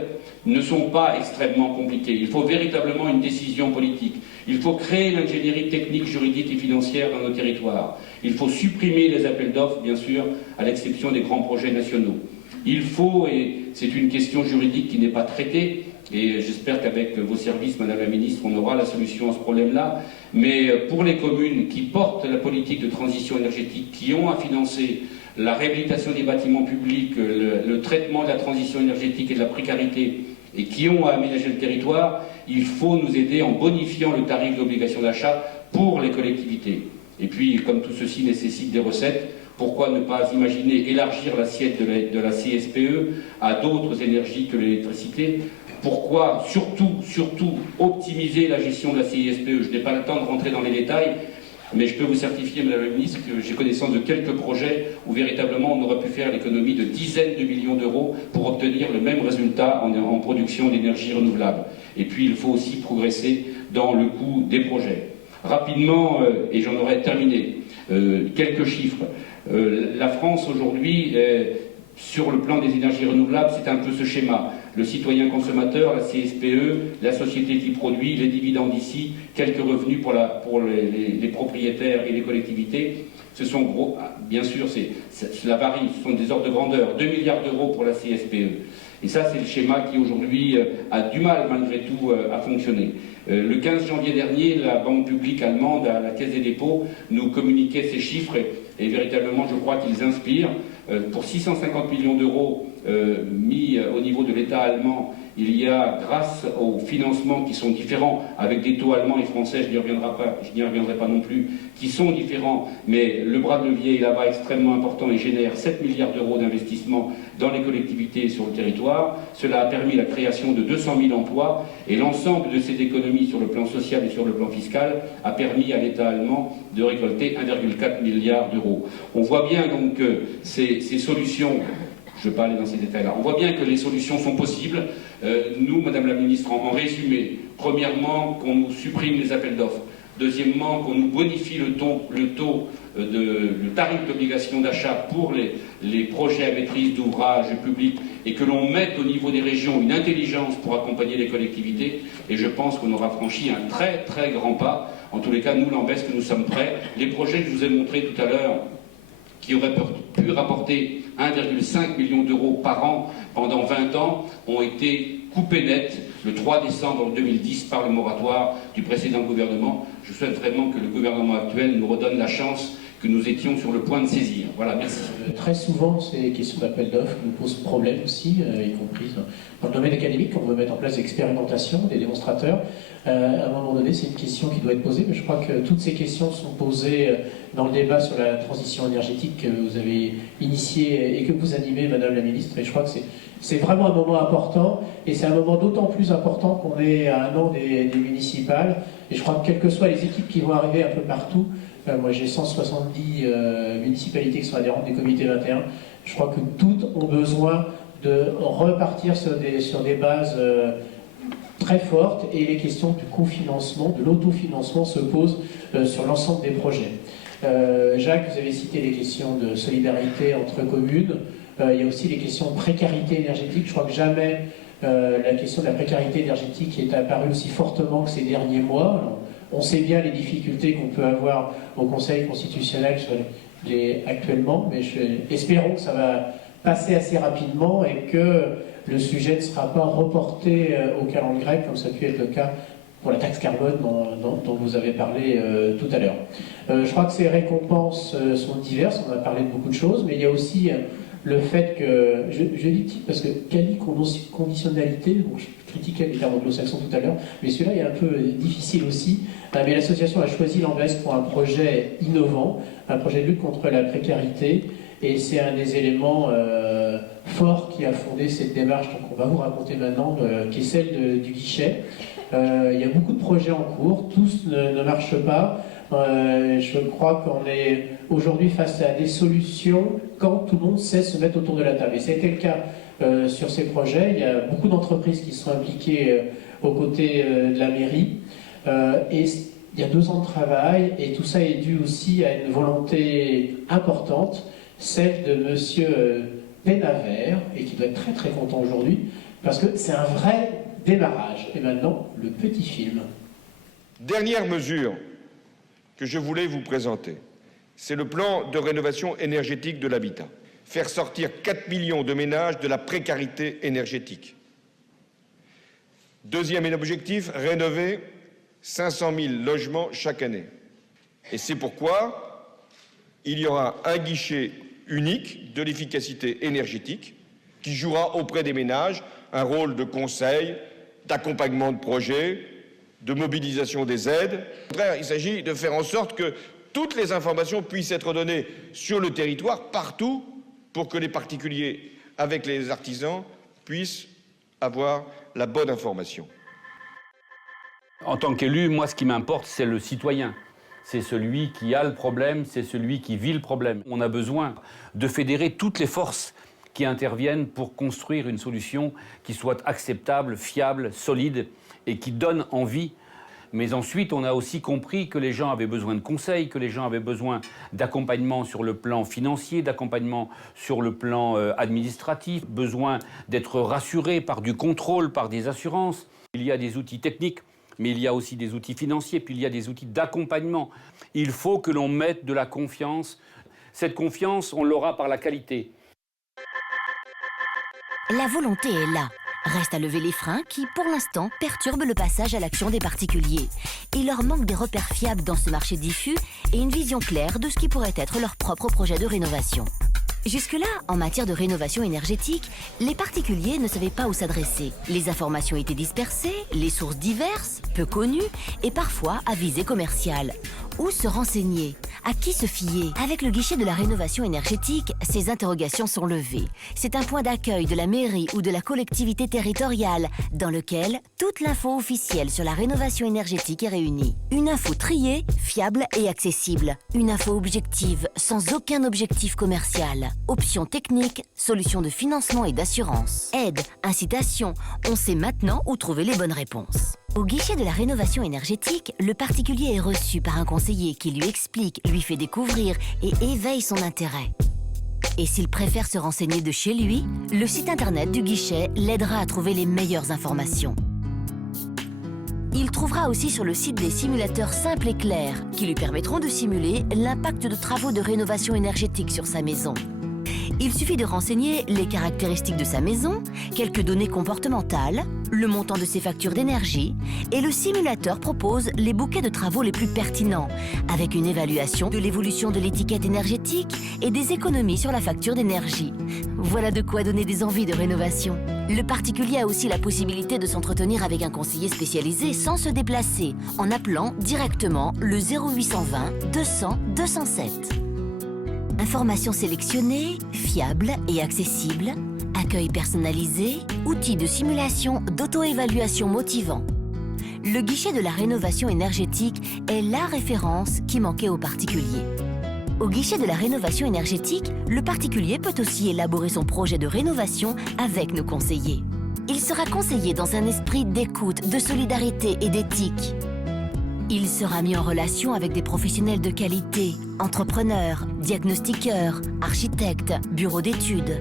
ne sont pas extrêmement compliquées. Il faut véritablement une décision politique. Il faut créer l'ingénierie technique, juridique et financière dans nos territoires. Il faut supprimer les appels d'offres, bien sûr, à l'exception des grands projets nationaux. Il faut, et c'est une question juridique qui n'est pas traitée, et j'espère qu'avec vos services, Madame la Ministre, on aura la solution à ce problème-là, mais pour les communes qui portent la politique de transition énergétique, qui ont à financer la réhabilitation des bâtiments publics, le traitement de la transition énergétique et de la précarité, et qui ont à aménager le territoire, il faut nous aider en bonifiant le tarif d'obligation d'achat pour les collectivités. Et puis, comme tout ceci nécessite des recettes, pourquoi ne pas imaginer élargir l'assiette de la CSPE à d'autres énergies que l'électricité? Pourquoi surtout optimiser la gestion de la CSPE? Je n'ai pas le temps de rentrer dans les détails, mais je peux vous certifier, Madame la Ministre, que j'ai connaissance de quelques projets où véritablement on aurait pu faire l'économie de dizaines de millions d'euros pour obtenir le même résultat en production d'énergie renouvelable. Et puis il faut aussi progresser dans le coût des projets. Rapidement, et j'en aurai terminé, quelques chiffres. La France aujourd'hui, sur le plan des énergies renouvelables, c'est un peu ce schéma. Le citoyen consommateur, la CSPE, la société qui produit, les dividendes ici, quelques revenus pour les propriétaires et les collectivités. Ce sont gros, bien sûr, cela varie, ce sont des ordres de grandeur. 2 milliards d'euros pour la CSPE. Et ça, c'est le schéma qui aujourd'hui a du mal, malgré tout, à fonctionner. Le 15 janvier dernier, la banque publique allemande, à la Caisse des dépôts, nous communiquait ces chiffres et véritablement, je crois qu'ils inspirent. Pour 650 millions d'euros mis au niveau de l'État allemand, il y a, grâce aux financements qui sont différents, avec des taux allemands et français, je n'y reviendrai pas non plus, qui sont différents, mais le bras de levier est là-bas extrêmement important et génère 7 milliards d'euros d'investissement dans les collectivités et sur le territoire. Cela a permis la création de 200 000 emplois et l'ensemble de ces économies sur le plan social et sur le plan fiscal a permis à l'État allemand de récolter 1,4 milliard d'euros. On voit bien donc que ces solutions, je ne vais pas aller dans ces détails-là, on voit bien que les solutions sont possibles. Nous, Madame la Ministre, en résumé, premièrement, qu'on nous supprime les appels d'offres. Deuxièmement, qu'on nous bonifie le tarif d'obligation d'achat pour les projets à maîtrise d'ouvrage public et que l'on mette au niveau des régions une intelligence pour accompagner les collectivités. Et je pense qu'on aura franchi un très très grand pas. En tous les cas, nous, l'Ambesque, nous sommes prêts. Les projets que je vous ai montrés tout à l'heure, qui auraient pu rapporter 1,5 million d'euros par an pendant 20 ans, ont été coupés net le 3 décembre 2010 par le moratoire du précédent gouvernement. Je souhaite vraiment que le gouvernement actuel nous redonne la chance que nous étions sur le point de saisir. Voilà, merci. Très souvent, ces questions d'appel d'offres nous posent problème aussi, y compris dans le domaine académique, quand on veut mettre en place des expérimentations, des démonstrateurs. À un moment donné, c'est une question qui doit être posée, mais je crois que toutes ces questions sont posées dans le débat sur la transition énergétique que vous avez initié et que vous animez, Madame la Ministre. Et je crois que c'est vraiment un moment important, et c'est un moment d'autant plus important qu'on est à un an des municipales. Et je crois que quelles que soient les équipes qui vont arriver un peu partout, moi j'ai 170 municipalités qui sont adhérentes des comités 21, je crois que toutes ont besoin de repartir sur des bases très fortes, et les questions du cofinancement, de l'autofinancement se posent sur l'ensemble des projets. Jacques, vous avez cité les questions de solidarité entre communes, il y a aussi les questions de précarité énergétique. Je crois que jamais la question de la précarité énergétique est apparue aussi fortement que ces derniers mois. Alors, on sait bien les difficultés qu'on peut avoir au Conseil constitutionnel actuellement, mais espérons que ça va passer assez rapidement et que le sujet ne sera pas reporté au calendrier grec, comme ça a pu être le cas pour la taxe carbone dont vous avez parlé tout à l'heure. Je crois que ces récompenses sont diverses, on a parlé de beaucoup de choses, mais il y a aussi le fait que, je dis titre parce que quasi-conditionnalité, bon, je critiquais les termes anglo-saxons tout à l'heure, mais celui-là est un peu difficile aussi. Mais l'association a choisi l'Ambesc pour un projet innovant, un projet de lutte contre la précarité, et c'est un des éléments forts qui a fondé cette démarche qu'on va vous raconter maintenant, qui est celle du guichet. Il y a beaucoup de projets en cours, tous ne marchent pas. Je crois qu'on est aujourd'hui face à des solutions quand tout le monde sait se mettre autour de la table. Et c'était le cas sur ces projets. Il y a beaucoup d'entreprises qui sont impliquées aux côtés de la mairie. Et il y a 2 ans de travail, et tout ça est dû aussi à une volonté importante, celle de monsieur Pénavert, et qui doit être très très content aujourd'hui, parce que c'est un vrai démarrage. Et maintenant, le petit film. Dernière mesure que je voulais vous présenter, c'est le plan de rénovation énergétique de l'habitat. Faire sortir 4 millions de ménages de la précarité énergétique. Deuxième objectif, rénover 500 000 logements chaque année. Et c'est pourquoi il y aura un guichet unique de l'efficacité énergétique qui jouera auprès des ménages un rôle de conseil, d'accompagnement de projets, de mobilisation des aides. Au contraire, il s'agit de faire en sorte que toutes les informations puissent être données sur le territoire, partout, pour que les particuliers, avec les artisans, puissent avoir la bonne information. En tant qu'élu, moi, ce qui m'importe, c'est le citoyen. C'est celui qui a le problème, c'est celui qui vit le problème. On a besoin de fédérer toutes les forces qui interviennent pour construire une solution qui soit acceptable, fiable, solide et qui donne envie. Mais ensuite, on a aussi compris que les gens avaient besoin de conseils, que les gens avaient besoin d'accompagnement sur le plan financier, d'accompagnement sur le plan administratif, besoin d'être rassurés par du contrôle, par des assurances. Il y a des outils techniques, mais il y a aussi des outils financiers, puis il y a des outils d'accompagnement. Il faut que l'on mette de la confiance. Cette confiance, on l'aura par la qualité. La volonté est là. Reste à lever les freins qui, pour l'instant, perturbent le passage à l'action des particuliers. Il leur manque des repères fiables dans ce marché diffus et une vision claire de ce qui pourrait être leur propre projet de rénovation. Jusque-là, en matière de rénovation énergétique, les particuliers ne savaient pas où s'adresser. Les informations étaient dispersées, les sources diverses, peu connues et parfois à visée commerciale. Où se renseigner? À qui se fier? Avec le guichet de la rénovation énergétique, ces interrogations sont levées. C'est un point d'accueil de la mairie ou de la collectivité territoriale dans lequel toute l'info officielle sur la rénovation énergétique est réunie. Une info triée, fiable et accessible. Une info objective, sans aucun objectif commercial. Options techniques, solutions de financement et d'assurance. Aide, incitation, on sait maintenant où trouver les bonnes réponses. Au guichet de la rénovation énergétique, le particulier est reçu par un conseiller qui lui explique, lui fait découvrir et éveille son intérêt. Et s'il préfère se renseigner de chez lui, le site internet du guichet l'aidera à trouver les meilleures informations. Il trouvera aussi sur le site des simulateurs simples et clairs qui lui permettront de simuler l'impact de travaux de rénovation énergétique sur sa maison. Il suffit de renseigner les caractéristiques de sa maison, quelques données comportementales, le montant de ses factures d'énergie et le simulateur propose les bouquets de travaux les plus pertinents avec une évaluation de l'évolution de l'étiquette énergétique et des économies sur la facture d'énergie. Voilà de quoi donner des envies de rénovation. Le particulier a aussi la possibilité de s'entretenir avec un conseiller spécialisé sans se déplacer en appelant directement le 0820 200 207. Informations sélectionnées, fiables et accessibles, accueil personnalisé, outils de simulation, d'auto-évaluation motivant. Le guichet de la rénovation énergétique est la référence qui manquait aux particuliers. Au guichet de la rénovation énergétique, le particulier peut aussi élaborer son projet de rénovation avec nos conseillers. Il sera conseillé dans un esprit d'écoute, de solidarité et d'éthique. Il sera mis en relation avec des professionnels de qualité, entrepreneurs, diagnostiqueurs, architectes, bureaux d'études.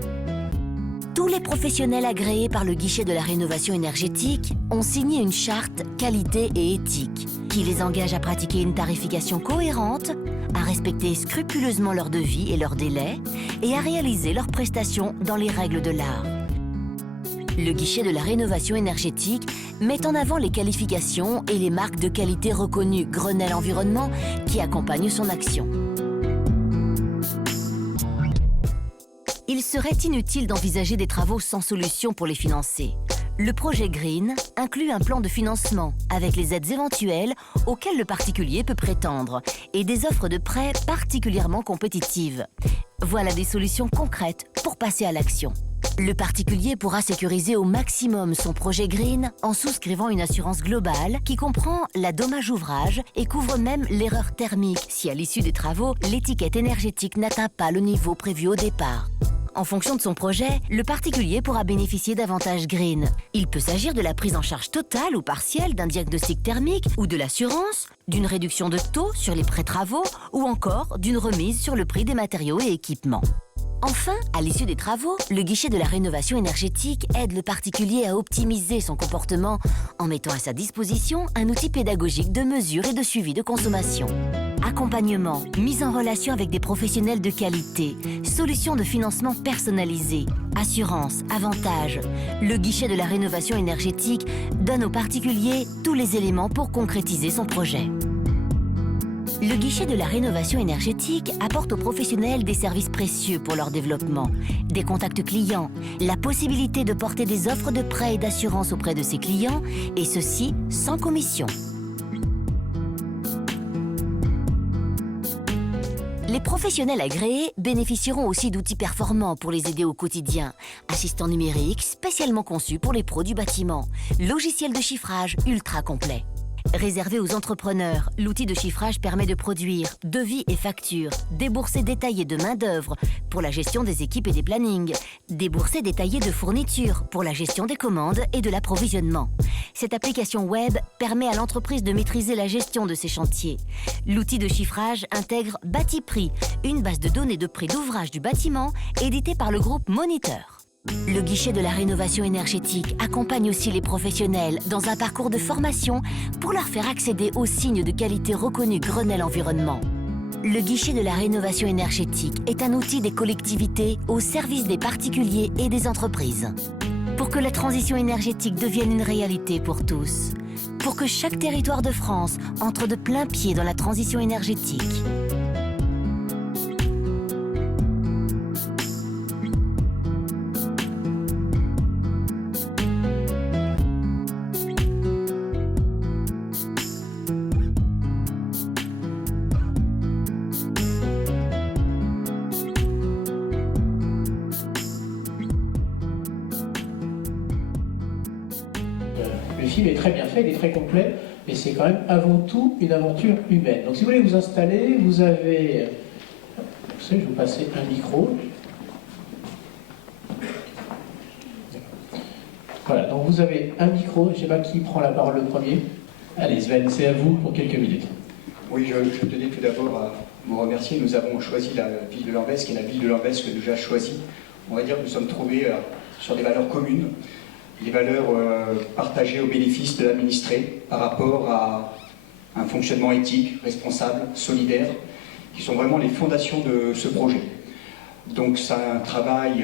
Tous les professionnels agréés par le guichet de la rénovation énergétique ont signé une charte qualité et éthique qui les engage à pratiquer une tarification cohérente, à respecter scrupuleusement leurs devis et leurs délais et à réaliser leurs prestations dans les règles de l'art. Le guichet de la rénovation énergétique met en avant les qualifications et les marques de qualité reconnues Grenelle Environnement qui accompagnent son action. Il serait inutile d'envisager des travaux sans solution pour les financer. Le projet Green inclut un plan de financement avec les aides éventuelles auxquelles le particulier peut prétendre et des offres de prêts particulièrement compétitives. Voilà des solutions concrètes pour passer à l'action. Le particulier pourra sécuriser au maximum son projet Green en souscrivant une assurance globale qui comprend la dommage ouvrage et couvre même l'erreur thermique si à l'issue des travaux, l'étiquette énergétique n'atteint pas le niveau prévu au départ. En fonction de son projet, le particulier pourra bénéficier d'avantages Green. Il peut s'agir de la prise en charge totale ou partielle d'un diagnostic thermique ou de l'assurance, d'une réduction de taux sur les prêts travaux ou encore d'une remise sur le prix des matériaux et équipements. Enfin, à l'issue des travaux, le guichet de la rénovation énergétique aide le particulier à optimiser son comportement en mettant à sa disposition un outil pédagogique de mesure et de suivi de consommation. Accompagnement, mise en relation avec des professionnels de qualité, solutions de financement personnalisées, assurance, avantages. Le guichet de la rénovation énergétique donne au particulier tous les éléments pour concrétiser son projet. Le guichet de la rénovation énergétique apporte aux professionnels des services précieux pour leur développement, des contacts clients, la possibilité de porter des offres de prêts et d'assurance auprès de ses clients, et ceci sans commission. Les professionnels agréés bénéficieront aussi d'outils performants pour les aider au quotidien. Assistants numériques spécialement conçus pour les pros du bâtiment, logiciel de chiffrage ultra complet. Réservé aux entrepreneurs, l'outil de chiffrage permet de produire devis et factures, déboursés détaillés de main-d'œuvre pour la gestion des équipes et des plannings, déboursés détaillés de fournitures pour la gestion des commandes et de l'approvisionnement. Cette application web permet à l'entreprise de maîtriser la gestion de ses chantiers. L'outil de chiffrage intègre Batiprix, une base de données de prix d'ouvrage du bâtiment éditée par le groupe Moniteur. Le guichet de la rénovation énergétique accompagne aussi les professionnels dans un parcours de formation pour leur faire accéder aux signes de qualité reconnus Grenelle Environnement. Le guichet de la rénovation énergétique est un outil des collectivités au service des particuliers et des entreprises. Pour que la transition énergétique devienne une réalité pour tous. Pour que chaque territoire de France entre de plein pied dans la transition énergétique. Le film est très bien fait, il est très complet, mais c'est quand même avant tout une aventure humaine. Donc si vous voulez vous installer, vous avez... je vais vous passer un micro. Voilà, donc vous avez un micro, je ne sais pas qui prend la parole le premier. Allez Sven, c'est à vous pour quelques minutes. Oui, je tenais tout d'abord à vous remercier. Nous avons choisi la ville de Lambesc et la ville de Lambesc que nous a choisi. On va dire que nous sommes trouvés sur des valeurs communes. Les valeurs partagées au bénéfice de l'administré par rapport à un fonctionnement éthique, responsable, solidaire, qui sont vraiment les fondations de ce projet. Donc c'est un travail,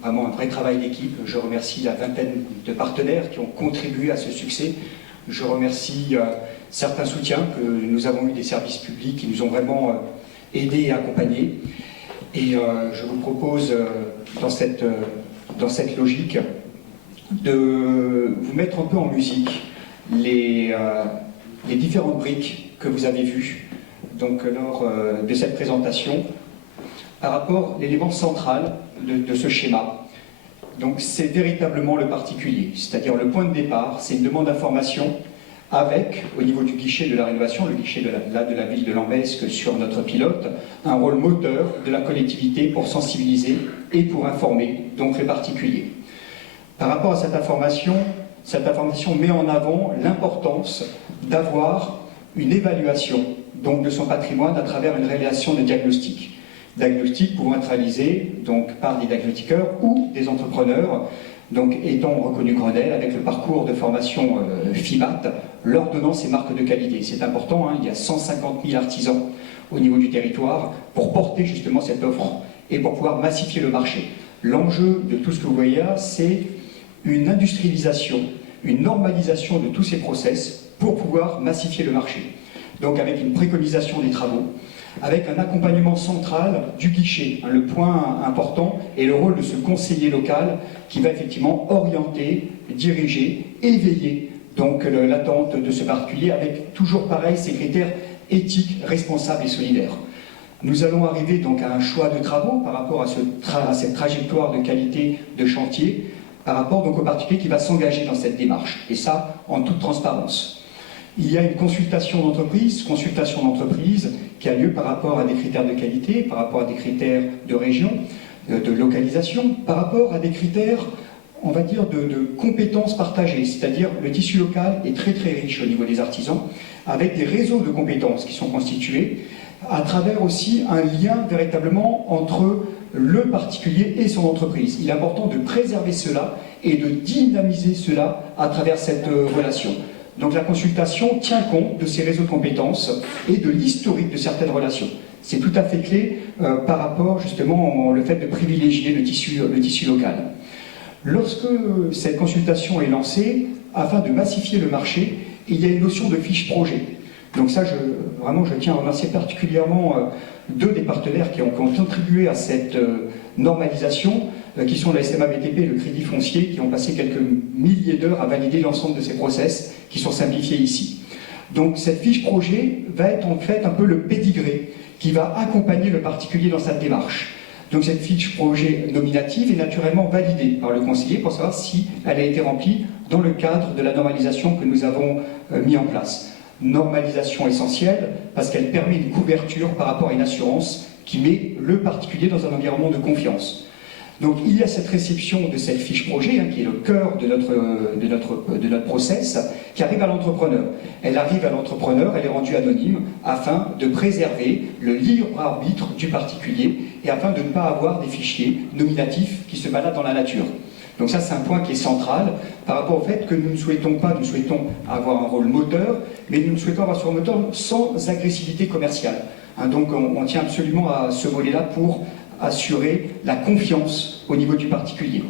vraiment un vrai travail d'équipe. Je remercie la vingtaine de partenaires qui ont contribué à ce succès. Je remercie certains soutiens que nous avons eu des services publics qui nous ont vraiment aidés et accompagnés. Et je vous propose, dans cette logique, de vous mettre un peu en musique les différentes briques que vous avez vues donc, lors de cette présentation par rapport à l'élément central de ce schéma. Donc c'est véritablement le particulier, c'est-à-dire le point de départ, c'est une demande d'information avec, au niveau du guichet de la rénovation, le guichet de la ville de Lambesc sur notre pilote, un rôle moteur de la collectivité pour sensibiliser et pour informer donc les particuliers. Par rapport à cette information met en avant l'importance d'avoir une évaluation donc, de son patrimoine à travers une réalisation de diagnostic. Diagnostic pouvant être réalisé donc, par des diagnostiqueurs ou des entrepreneurs, donc étant reconnus Grenelle avec le parcours de formation FIMAT, leur donnant ces marques de qualité. C'est important, hein, il y a 150 000 artisans au niveau du territoire pour porter justement cette offre et pour pouvoir massifier le marché. L'enjeu de tout ce que vous voyez là, c'est une industrialisation, une normalisation de tous ces process pour pouvoir massifier le marché. Donc avec une préconisation des travaux, avec un accompagnement central du guichet. Le point important est le rôle de ce conseiller local qui va effectivement orienter, diriger, éveiller donc l'attente de ce particulier avec toujours pareil ces critères éthiques, responsables et solidaires. Nous allons arriver donc à un choix de travaux par rapport à cette trajectoire de qualité de chantier, par rapport donc au particulier qui va s'engager dans cette démarche, et ça en toute transparence. Il y a une consultation d'entreprise qui a lieu par rapport à des critères de qualité, par rapport à des critères de région, de localisation, par rapport à des critères, on va dire, de compétences partagées, c'est-à-dire le tissu local est très très riche au niveau des artisans, avec des réseaux de compétences qui sont constitués, à travers aussi un lien véritablement entre le particulier et son entreprise. Il est important de préserver cela et de dynamiser cela à travers cette relation. Donc la consultation tient compte de ces réseaux de compétences et de l'historique de certaines relations. C'est tout à fait clé par rapport justement au fait de privilégier le tissu local. Lorsque cette consultation est lancée, afin de massifier le marché, il y a une notion de fiche projet. Donc ça, vraiment, je tiens à remercier particulièrement deux des partenaires qui ont contribué à cette normalisation, qui sont la SMA BTP et le Crédit Foncier, qui ont passé quelques milliers d'heures à valider l'ensemble de ces process, qui sont simplifiés ici. Donc cette fiche projet va être en fait un peu le pédigré qui va accompagner le particulier dans sa démarche. Donc cette fiche projet nominative est naturellement validée par le conseiller pour savoir si elle a été remplie dans le cadre de la normalisation que nous avons mis en place. Normalisation essentielle parce qu'elle permet une couverture par rapport à une assurance qui met le particulier dans un environnement de confiance. Donc il y a cette réception de cette fiche projet qui est le cœur de notre process qui arrive à l'entrepreneur. Elle arrive à l'entrepreneur, elle est rendue anonyme afin de préserver le libre arbitre du particulier et afin de ne pas avoir des fichiers nominatifs qui se baladent dans la nature. Donc ça, c'est un point qui est central par rapport au fait que nous souhaitons avoir un rôle moteur, mais nous souhaitons avoir ce rôle moteur sans agressivité commerciale. Donc on tient absolument à ce volet-là pour assurer la confiance au niveau du particulier.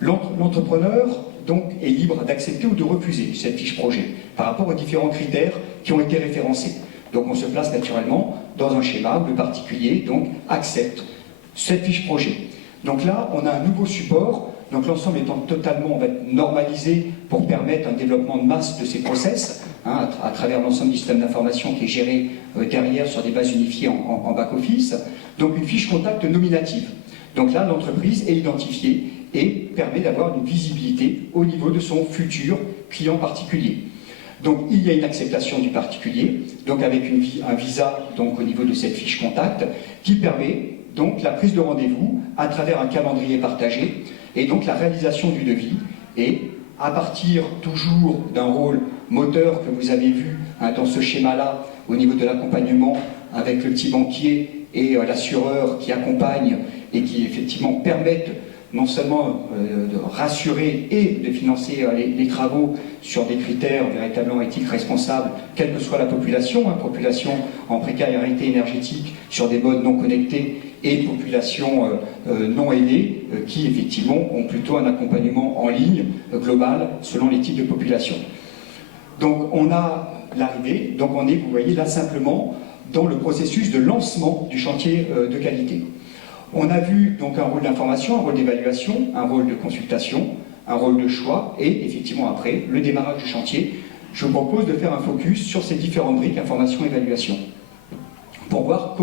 L'entrepreneur donc est libre d'accepter ou de refuser cette fiche projet par rapport aux différents critères qui ont été référencés. Donc on se place naturellement dans un schéma où le particulier donc accepte cette fiche projet. Donc là, on a un nouveau support. Donc l'ensemble étant totalement normalisé pour permettre un développement de masse de ces process, à travers l'ensemble du système d'information qui est géré derrière sur des bases unifiées en back-office. Donc une fiche contact nominative. Donc là, l'entreprise est identifiée et permet d'avoir une visibilité au niveau de son futur client particulier. Donc il y a une acceptation du particulier, donc avec un visa donc, au niveau de cette fiche contact, qui permet donc la prise de rendez-vous à travers un calendrier partagé, et donc la réalisation du devis, et à partir toujours d'un rôle moteur que vous avez vu dans ce schéma-là, au niveau de l'accompagnement avec le petit banquier et l'assureur qui accompagne et qui effectivement permettent non seulement de rassurer et de financer les travaux sur des critères véritablement éthiques responsables, quelle que soit la population, population en précarité énergétique sur des modes non connectés et population non aidée qui effectivement ont plutôt un accompagnement en ligne global selon les types de population. Donc on a l'arrivée, donc on est, vous voyez là simplement dans le processus de lancement du chantier de qualité. On a vu donc un rôle d'information, un rôle d'évaluation, un rôle de consultation, un rôle de choix et effectivement après le démarrage du chantier. Je vous propose de faire un focus sur ces différentes briques, information, évaluation, pour voir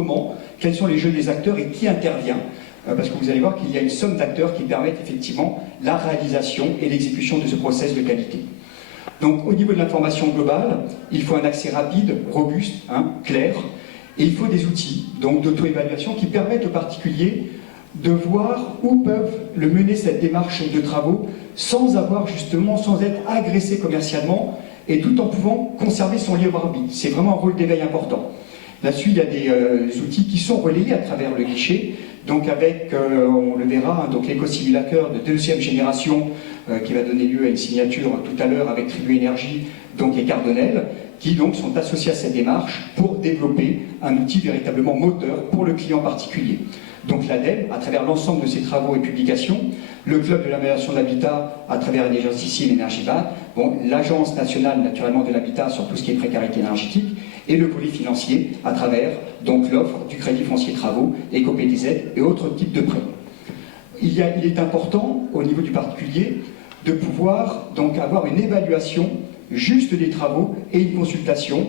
quels sont les jeux des acteurs et qui intervient, parce que vous allez voir qu'il y a une somme d'acteurs qui permettent effectivement la réalisation et l'exécution de ce process de qualité. Donc au niveau de l'information globale, il faut un accès rapide, robuste, clair, et il faut des outils donc d'auto-évaluation qui permettent aux particuliers de voir où peuvent le mener cette démarche de travaux sans être agressé commercialement et tout en pouvant conserver son libre arbitre. C'est vraiment un rôle d'éveil important. Là-dessus, il y a des outils qui sont relayés à travers le guichet, donc avec, on le verra, donc l'éco-simulateur de deuxième génération qui va donner lieu à une signature tout à l'heure avec Tribu Énergie donc et Cardonel, qui donc sont associés à cette démarche pour développer un outil véritablement moteur pour le client particulier. Donc l'ADEME, à travers l'ensemble de ses travaux et publications, le Club de l'amélioration de l'habitat à travers Énergéticim, Énergivat, bon, l'Agence nationale naturellement de l'habitat sur tout ce qui est précarité énergétique, et le volet financier à travers donc l'offre du crédit foncier travaux, EcoPTZ et autres types de prêts. Il est important au niveau du particulier de pouvoir donc avoir une évaluation juste des travaux et une consultation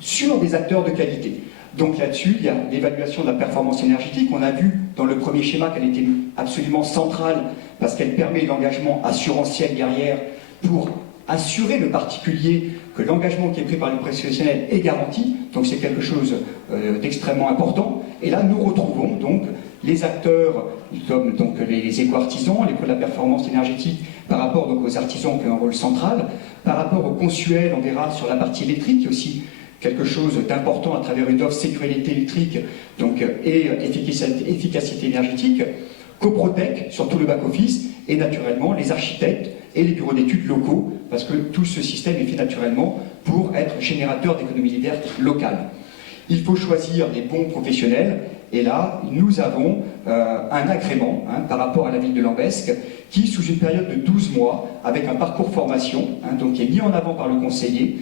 sur des acteurs de qualité. Donc là-dessus, il y a l'évaluation de la performance énergétique. On a vu dans le premier schéma qu'elle était absolument centrale parce qu'elle permet l'engagement assurantiel derrière pour assurer le particulier que l'engagement qui est pris par le professionnel est garanti. Donc c'est quelque chose d'extrêmement important. Et là, nous retrouvons donc les acteurs comme donc les éco-artisans, les pros de la performance énergétique par rapport donc, aux artisans qui ont un rôle central, par rapport aux consuels, on verra sur la partie électrique aussi quelque chose d'important à travers une offre sécurité électrique donc, et efficacité énergétique, Coprotec sur tout le back-office et naturellement les architectes et les bureaux d'études locaux parce que tout ce système est fait naturellement pour être générateur d'économie verte locale. Il faut choisir des bons professionnels et là nous avons un agrément par rapport à la ville de Lambesc qui sous une période de 12 mois avec un parcours formation donc qui est mis en avant par le conseiller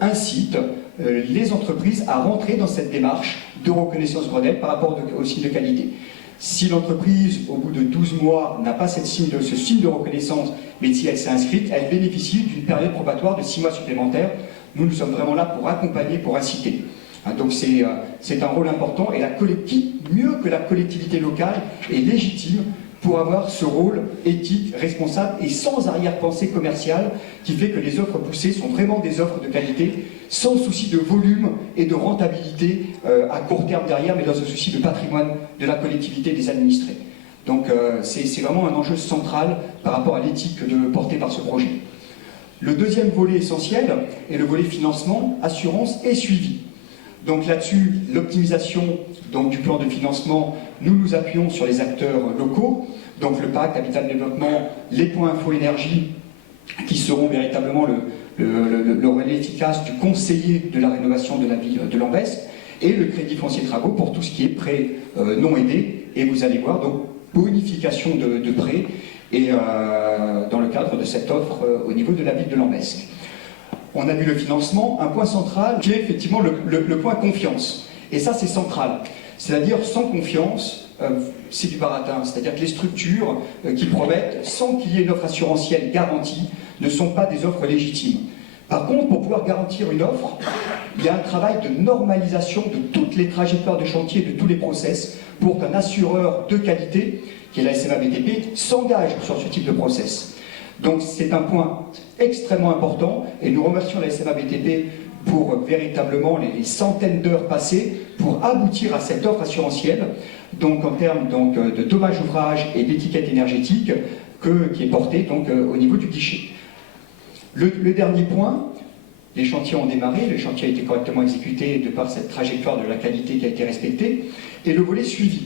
incite les entreprises à rentrer dans cette démarche de reconnaissance Grenelle par rapport au signe de qualité. Si l'entreprise, au bout de 12 mois, n'a pas ce signe de reconnaissance, mais si elle s'est inscrite, elle bénéficie d'une période probatoire de 6 mois supplémentaires. Nous sommes vraiment là pour accompagner, pour inciter. Donc c'est un rôle important et qui, mieux que la collectivité locale, est légitime pour avoir ce rôle éthique, responsable et sans arrière-pensée commerciale qui fait que les offres poussées sont vraiment des offres de qualité sans souci de volume et de rentabilité à court terme derrière, mais dans un souci de patrimoine de la collectivité des administrés. Donc c'est vraiment un enjeu central par rapport à l'éthique portée par ce projet. Le deuxième volet essentiel est le volet financement, assurance et suivi. Donc là-dessus, l'optimisation du plan de financement, nous nous appuyons sur les acteurs locaux, donc le PAC, Habitat de Développement, les points info énergie, qui seront véritablement le relais efficace du conseiller de la rénovation de la ville de Lambesc, et le crédit foncier travaux pour tout ce qui est prêt non aidé, et vous allez voir, donc bonification de prêts, et dans le cadre de cette offre au niveau de la ville de Lambesc. On a vu le financement, un point central qui est effectivement le point confiance. Et ça, c'est central. C'est-à-dire, sans confiance, c'est du baratin. C'est-à-dire que les structures qui promettent, sans qu'il y ait une offre assurantielle garantie, ne sont pas des offres légitimes. Par contre, pour pouvoir garantir une offre, il y a un travail de normalisation de toutes les trajectoires de chantier, de tous les process, pour qu'un assureur de qualité, qui est la SMA BTP, s'engage sur ce type de process. Donc c'est un point extrêmement important et nous remercions la SMA BTP pour véritablement les centaines d'heures passées pour aboutir à cette offre assurantielle, donc en termes de dommages ouvrages et d'étiquette énergétique qui est portée au niveau du guichet. Le dernier point, les chantiers ont démarré, le chantier a été correctement exécuté de par cette trajectoire de la qualité qui a été respectée, et le volet suivi.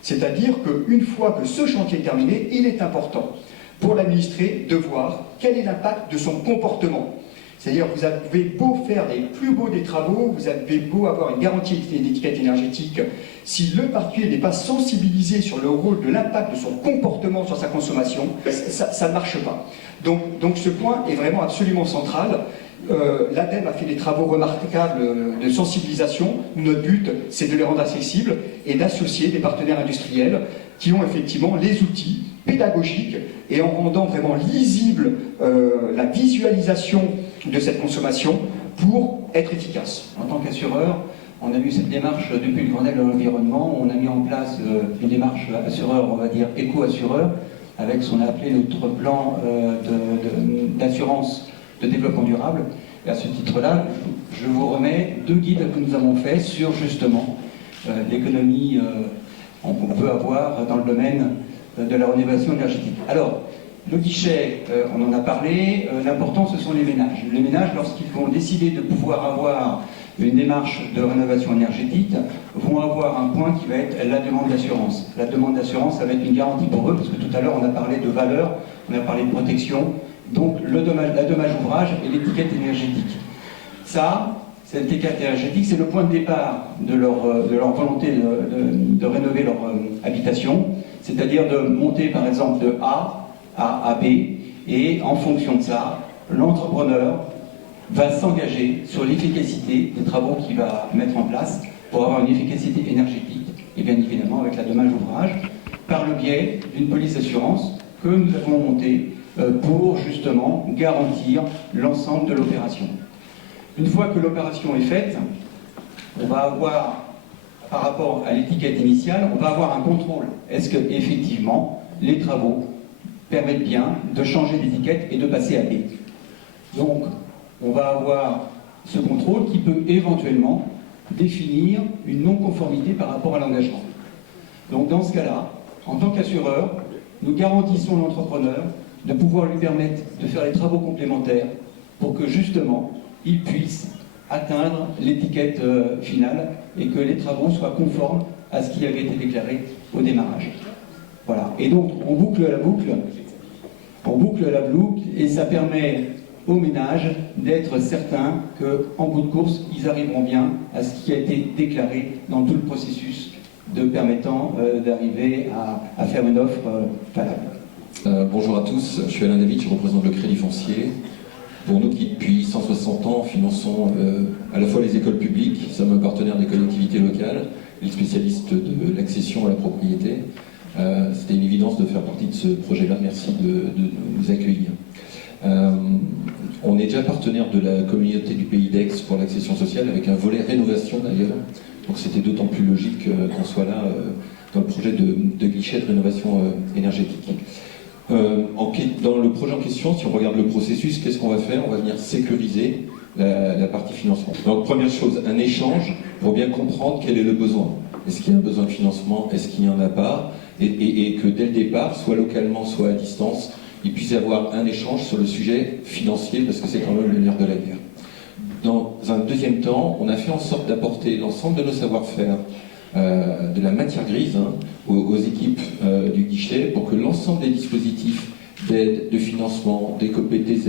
C'est-à-dire qu'une fois que ce chantier est terminé, il est important pour l'administré de voir quel est l'impact de son comportement. C'est-à-dire vous avez beau faire les plus beaux des travaux, vous avez beau avoir une garantie d'étiquette énergétique, si le particulier n'est pas sensibilisé sur le rôle de l'impact de son comportement sur sa consommation, ça ne marche pas. Donc ce point est vraiment absolument central. L'ADEME a fait des travaux remarquables de sensibilisation. Notre but, c'est de les rendre accessibles et d'associer des partenaires industriels qui ont effectivement les outils pédagogiques et en rendant vraiment lisible la visualisation de cette consommation pour être efficace. En tant qu'assureur, on a eu cette démarche depuis le Grenelle de l'environnement. On a mis en place une démarche assureur, on va dire éco-assureur, avec ce qu'on a appelé notre plan d'assurance de développement durable. Et à ce titre-là, je vous remets 2 guides que nous avons faits sur justement l'économie qu'on peut avoir dans le domaine de la rénovation énergétique. Alors, le guichet, on en a parlé, l'important ce sont les ménages. Les ménages, lorsqu'ils vont décider de pouvoir avoir une démarche de rénovation énergétique, vont avoir un point qui va être la demande d'assurance. La demande d'assurance, ça va être une garantie pour eux, parce que tout à l'heure on a parlé de valeur, on a parlé de protection, donc la dommage ouvrage et l'étiquette énergétique. Ça, cette écart énergétique, c'est le point de départ de leur volonté de rénover leur habitation, c'est-à-dire de monter par exemple de A à B, et en fonction de ça, l'entrepreneur va s'engager sur l'efficacité des travaux qu'il va mettre en place pour avoir une efficacité énergétique, et bien évidemment avec la dommage ouvrage, par le biais d'une police d'assurance que nous avons montée pour justement garantir l'ensemble de l'opération. Une fois que l'opération est faite, on va avoir, par rapport à l'étiquette initiale, on va avoir un contrôle. Est-ce que effectivement les travaux permettent bien de changer d'étiquette et de passer à B? Donc, on va avoir ce contrôle qui peut éventuellement définir une non-conformité par rapport à l'engagement. Donc, dans ce cas-là, en tant qu'assureur, nous garantissons l'entrepreneur de pouvoir lui permettre de faire les travaux complémentaires pour que justement, il puisse atteindre l'étiquette finale et que les travaux soient conformes à ce qui avait été déclaré au démarrage. Voilà. Et donc, on boucle la boucle, et ça permet aux ménages d'être certains qu'en bout de course, ils arriveront bien à ce qui a été déclaré dans tout le processus de permettant d'arriver à faire une offre valable. Bonjour à tous, je suis Alain David, je représente le Crédit Foncier. Pour nous qui, depuis 160 ans, finançons à la fois les écoles publiques, nous sommes partenaires des collectivités locales, les spécialistes de l'accession à la propriété, c'était une évidence de faire partie de ce projet-là. Merci de nous accueillir. On est déjà partenaire de la communauté du Pays d'Aix pour l'accession sociale, avec un volet rénovation d'ailleurs. Donc c'était d'autant plus logique qu'on soit là dans le projet de guichet de rénovation énergétique. Dans le projet en question, si on regarde le processus, qu'est-ce qu'on va faire? On va venir sécuriser la partie financement. Donc première chose, un échange pour bien comprendre quel est le besoin. Est-ce qu'il y a un besoin de financement? Est-ce qu'il n'y en a pas? Et que dès le départ, soit localement, soit à distance, il puisse y avoir un échange sur le sujet financier, parce que c'est quand même le nerf de la guerre. Dans un deuxième temps, on a fait en sorte d'apporter l'ensemble de nos savoir-faire, de la matière grise aux équipes du guichet, pour que l'ensemble des dispositifs d'aide, de financement, d'éco-PTZ,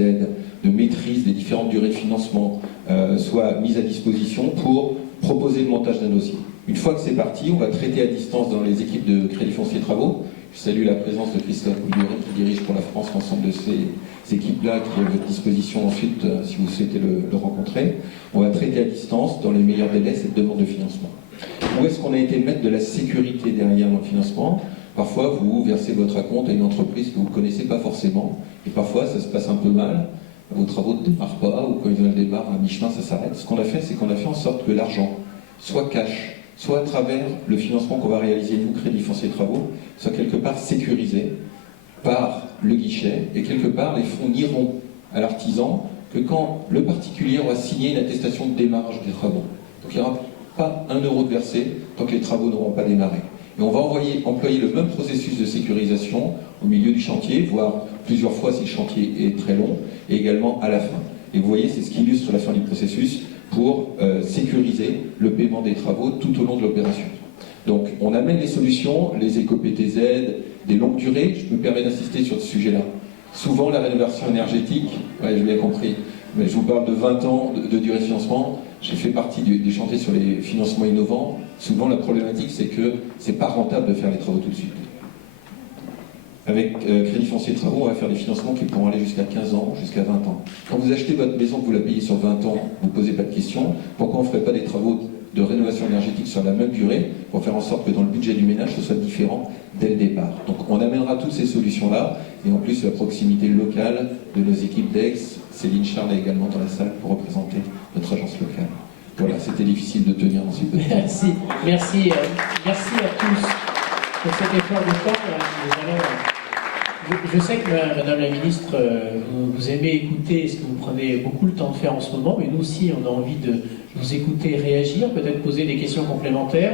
de maîtrise des différentes durées de financement soient mis à disposition pour proposer le montage d'un dossier. Une fois que c'est parti, on va traiter à distance dans les équipes de Crédit Foncier Travaux. Je salue la présence de Christophe Bouilleret qui dirige pour la France l'ensemble de ces équipes-là qui est à votre disposition ensuite si vous souhaitez le rencontrer. On va traiter à distance, dans les meilleurs délais, cette demande de financement. Où est-ce qu'on a été mettre de la sécurité derrière dans le financement? Parfois, vous versez votre acompte à une entreprise que vous ne connaissez pas forcément, et parfois, ça se passe un peu mal, vos travaux ne démarrent pas, ou quand ils démarrent à mi-chemin, ça s'arrête. Ce qu'on a fait, c'est qu'on a fait en sorte que l'argent soit cash, soit à travers le financement qu'on va réaliser, nous, Crédit Foncier Travaux, soit quelque part sécurisé par le guichet, et quelque part, les fonds n'iront à l'artisan que quand le particulier aura signé une attestation de démarrage des travaux. Donc il n'y aura pas un euro de versé tant que les travaux n'auront pas démarré. Et on va employer le même processus de sécurisation au milieu du chantier, voire plusieurs fois si le chantier est très long, et également à la fin. Et vous voyez, c'est ce qui illustre la fin du processus pour sécuriser le paiement des travaux tout au long de l'opération. Donc on amène les solutions, les éco-PTZ, des longues durées. Je me permets d'insister sur ce sujet-là. Souvent la rénovation énergétique, j'ai bien compris, mais je vous parle de 20 ans de durée de financement. J'ai fait partie des chantiers sur les financements innovants. Souvent la problématique c'est que c'est pas rentable de faire les travaux tout de suite. Avec Crédit Foncier Travaux, on va faire des financements qui pourront aller jusqu'à 15 ans, jusqu'à 20 ans. Quand vous achetez votre maison, que vous la payez sur 20 ans, vous ne posez pas de questions. Pourquoi on ne ferait pas des travaux de rénovation énergétique sur la même durée pour faire en sorte que dans le budget du ménage, ce soit différent dès le départ? Donc on amènera toutes ces solutions-là, et en plus la proximité locale de nos équipes d'Aix. Céline Charles est également dans la salle pour représenter notre agence locale. Voilà, c'était difficile de tenir dans ce peu de temps. Merci à tous pour cet effort de temps. Je sais que, Madame la Ministre, vous aimez écouter ce que vous prenez beaucoup le temps de faire en ce moment, mais nous aussi, on a envie de vous écouter réagir, peut-être poser des questions complémentaires.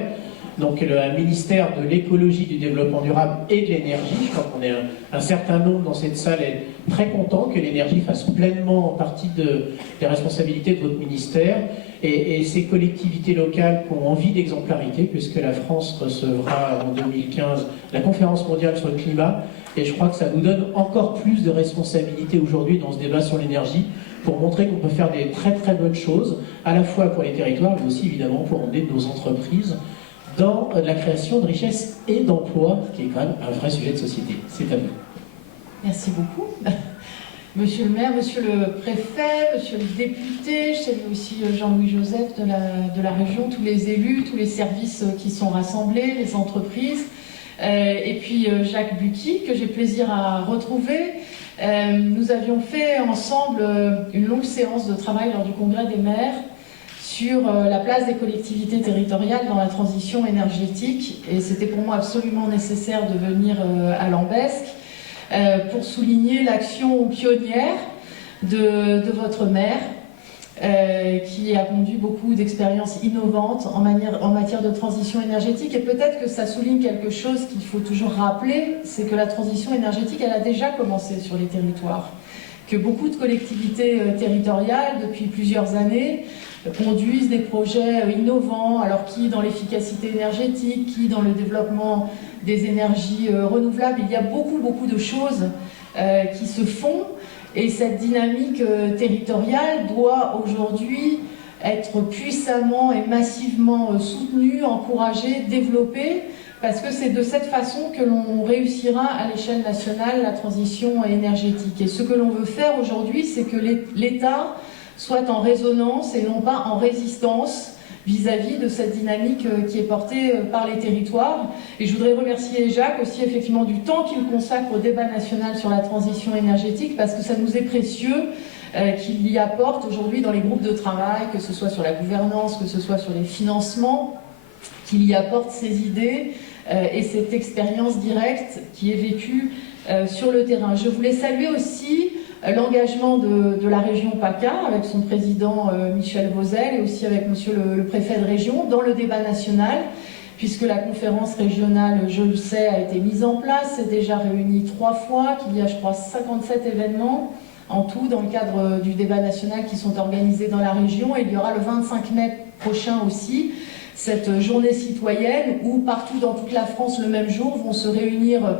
Donc, un ministère de l'écologie, du développement durable et de l'énergie, je crois qu'on est un certain nombre dans cette salle est très content que l'énergie fasse pleinement partie des responsabilités de votre ministère, et ces collectivités locales qui ont envie d'exemplarité, puisque la France recevra en 2015 la conférence mondiale sur le climat. Et je crois que ça nous donne encore plus de responsabilités aujourd'hui dans ce débat sur l'énergie pour montrer qu'on peut faire des très très bonnes choses, à la fois pour les territoires, mais aussi évidemment pour emmener nos entreprises dans la création de richesses et d'emplois, qui est quand même un vrai sujet de société. C'est à vous. Merci beaucoup. Monsieur le maire, monsieur le préfet, monsieur le député, je salue aussi Jean-Louis Joseph de la région, tous les élus, tous les services qui sont rassemblés, les entreprises, et puis Jacques Bucky, que j'ai plaisir à retrouver. Nous avions fait ensemble une longue séance de travail lors du congrès des maires sur la place des collectivités territoriales dans la transition énergétique, et c'était pour moi absolument nécessaire de venir à Lambesc pour souligner l'action pionnière de votre maire, qui a conduit beaucoup d'expériences innovantes en matière de transition énergétique. Et peut-être que ça souligne quelque chose qu'il faut toujours rappeler, c'est que la transition énergétique, elle a déjà commencé sur les territoires. Que beaucoup de collectivités territoriales, depuis plusieurs années, conduisent des projets innovants, alors qui dans l'efficacité énergétique, qui dans le développement des énergies renouvelables. Il y a beaucoup de choses qui se font, et cette dynamique territoriale doit aujourd'hui être puissamment et massivement soutenue, encouragée, développée, parce que c'est de cette façon que l'on réussira à l'échelle nationale la transition énergétique. Et ce que l'on veut faire aujourd'hui, c'est que l'État soit en résonance et non pas en résistance vis-à-vis de cette dynamique qui est portée par les territoires. Et je voudrais remercier Jacques aussi effectivement du temps qu'il consacre au débat national sur la transition énergétique, parce que ça nous est précieux qu'il y apporte aujourd'hui dans les groupes de travail, que ce soit sur la gouvernance, que ce soit sur les financements, qu'il y apporte ses idées et cette expérience directe qui est vécue sur le terrain. Je voulais saluer aussi l'engagement de la région PACA, avec son président Michel Vauzel, et aussi avec monsieur le préfet de région, dans le débat national, puisque la conférence régionale, je le sais, a été mise en place, s'est déjà réunie 3 fois, qu'il y a, je crois, 57 événements en tout dans le cadre du débat national qui sont organisés dans la région. Et il y aura le 25 mai prochain aussi cette journée citoyenne où partout dans toute la France le même jour vont se réunir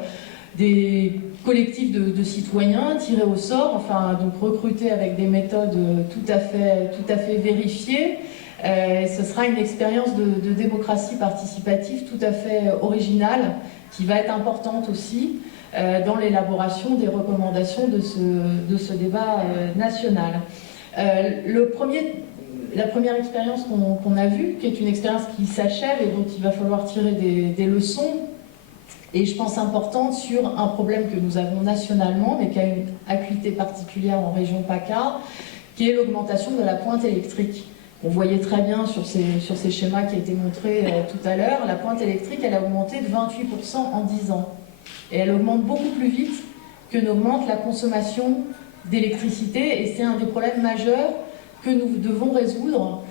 des collectifs de citoyens tirés au sort, enfin donc recrutés avec des méthodes tout à fait vérifiées. Ce sera une expérience de démocratie participative tout à fait originale, qui va être importante aussi dans l'élaboration des recommandations de ce débat national. La première expérience qu'on a vue, qui est une expérience qui s'achève et dont il va falloir tirer des leçons, et je pense importante, sur un problème que nous avons nationalement, mais qui a une acuité particulière en région PACA, qui est l'augmentation de la pointe électrique. On voyait très bien sur ces schémas qui a été montrés tout à l'heure, la pointe électrique, elle a augmenté de 28% en 10 ans. Et elle augmente beaucoup plus vite que n'augmente la consommation d'électricité, et c'est un des problèmes majeurs que nous devons résoudre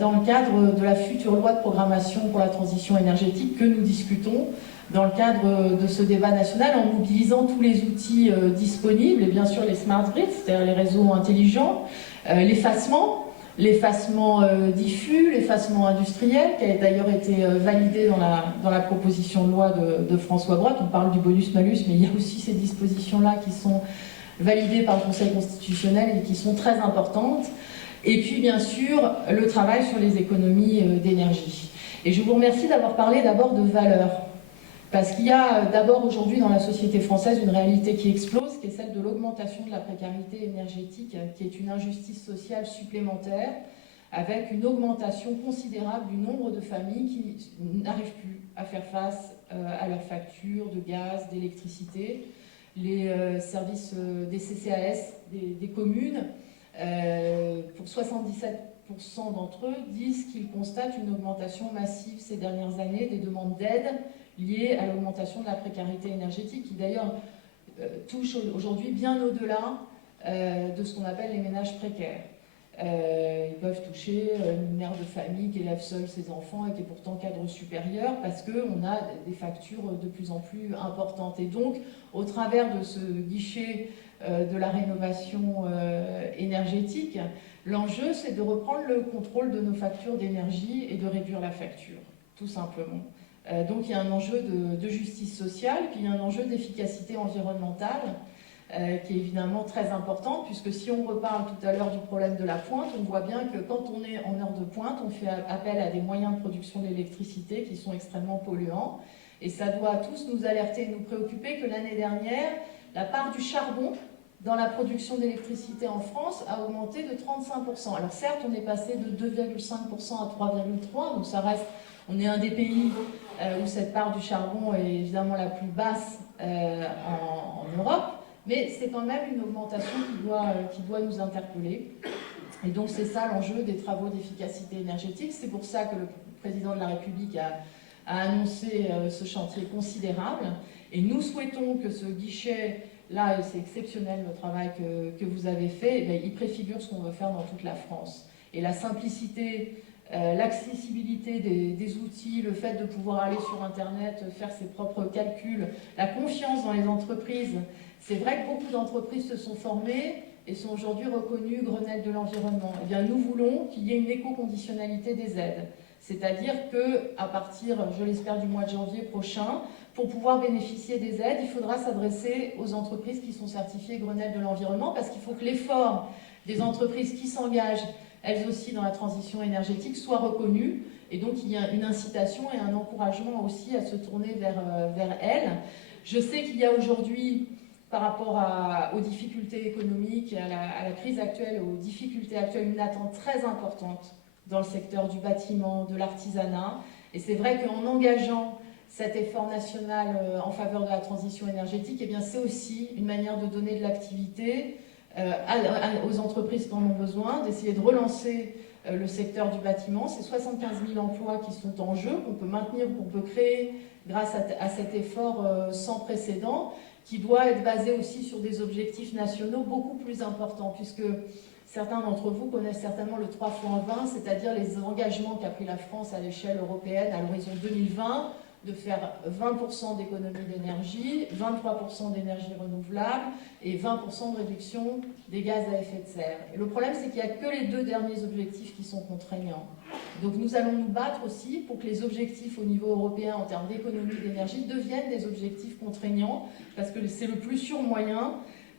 dans le cadre de la future loi de programmation pour la transition énergétique que nous discutons dans le cadre de ce débat national, en mobilisant tous les outils disponibles, et bien sûr les smart grids, c'est-à-dire les réseaux intelligents, l'effacement diffus, l'effacement industriel, qui a d'ailleurs été validé dans la proposition de loi de François Brottes. On parle du bonus-malus, mais il y a aussi ces dispositions-là qui sont validées par le Conseil constitutionnel et qui sont très importantes. Et puis, bien sûr, le travail sur les économies d'énergie. Et je vous remercie d'avoir parlé d'abord de valeurs. Parce qu'il y a d'abord aujourd'hui dans la société française une réalité qui explose, qui est celle de l'augmentation de la précarité énergétique, qui est une injustice sociale supplémentaire, avec une augmentation considérable du nombre de familles qui n'arrivent plus à faire face à leurs factures de gaz, d'électricité. Les services des CCAS, des communes, pour 77% d'entre eux, disent qu'ils constatent une augmentation massive ces dernières années des demandes d'aide liées à l'augmentation de la précarité énergétique, qui d'ailleurs touche aujourd'hui bien au-delà de ce qu'on appelle les ménages précaires. Ils peuvent toucher une mère de famille qui élève seule ses enfants et qui est pourtant cadre supérieur, parce qu'on a des factures de plus en plus importantes. Et donc, au travers de ce guichet de la rénovation énergétique, l'enjeu, c'est de reprendre le contrôle de nos factures d'énergie et de réduire la facture, tout simplement. Donc il y a un enjeu de justice sociale, puis il y a un enjeu d'efficacité environnementale, qui est évidemment très importante, puisque si on reparle tout à l'heure du problème de la pointe, on voit bien que quand on est en heure de pointe, on fait appel à des moyens de production d'électricité qui sont extrêmement polluants. Et ça doit tous nous alerter, nous préoccuper que l'année dernière, la part du charbon dans la production d'électricité en France a augmenté de 35%. Alors certes, on est passé de 2,5% à 3,3%, donc ça reste, on est un des pays où cette part du charbon est évidemment la plus basse en Europe, mais c'est quand même une augmentation qui doit nous interpeller. Et donc c'est ça l'enjeu des travaux d'efficacité énergétique. C'est pour ça que le président de la République a annoncé ce chantier considérable. Et nous souhaitons que ce guichet, là, c'est exceptionnel le travail que vous avez fait, il préfigure ce qu'on veut faire dans toute la France. Et la simplicité, l'accessibilité des outils, le fait de pouvoir aller sur Internet, faire ses propres calculs, la confiance dans les entreprises. C'est vrai que beaucoup d'entreprises se sont formées et sont aujourd'hui reconnues Grenelle de l'environnement. Eh bien, nous voulons qu'il y ait une éco-conditionnalité des aides. C'est-à-dire qu'à partir, je l'espère, du mois de janvier prochain, pour pouvoir bénéficier des aides, il faudra s'adresser aux entreprises qui sont certifiées Grenelle de l'environnement, parce qu'il faut que l'effort des entreprises qui s'engagent, elles aussi, dans la transition énergétique, soit reconnu. Et donc, il y a une incitation et un encouragement aussi à se tourner vers elles. Je sais qu'il y a aujourd'hui, par rapport aux difficultés économiques, à la crise actuelle, aux difficultés actuelles, une attente très importante dans le secteur du bâtiment, de l'artisanat. Et c'est vrai qu'en engageant cet effort national en faveur de la transition énergétique, eh bien, c'est aussi une manière de donner de l'activité aux entreprises qui en ont besoin, d'essayer de relancer le secteur du bâtiment. C'est 75 000 emplois qui sont en jeu, qu'on peut maintenir, qu'on peut créer grâce à cet effort sans précédent, qui doit être basé aussi sur des objectifs nationaux beaucoup plus importants, puisque certains d'entre vous connaissent certainement le 3x20, c'est-à-dire les engagements qu'a pris la France à l'échelle européenne à l'horizon 2020, de faire 20% d'économie d'énergie, 23% d'énergie renouvelable et 20% de réduction des gaz à effet de serre. Et le problème, c'est qu'il n'y a que les deux derniers objectifs qui sont contraignants. Donc nous allons nous battre aussi pour que les objectifs au niveau européen en termes d'économie d'énergie deviennent des objectifs contraignants, parce que c'est le plus sûr moyen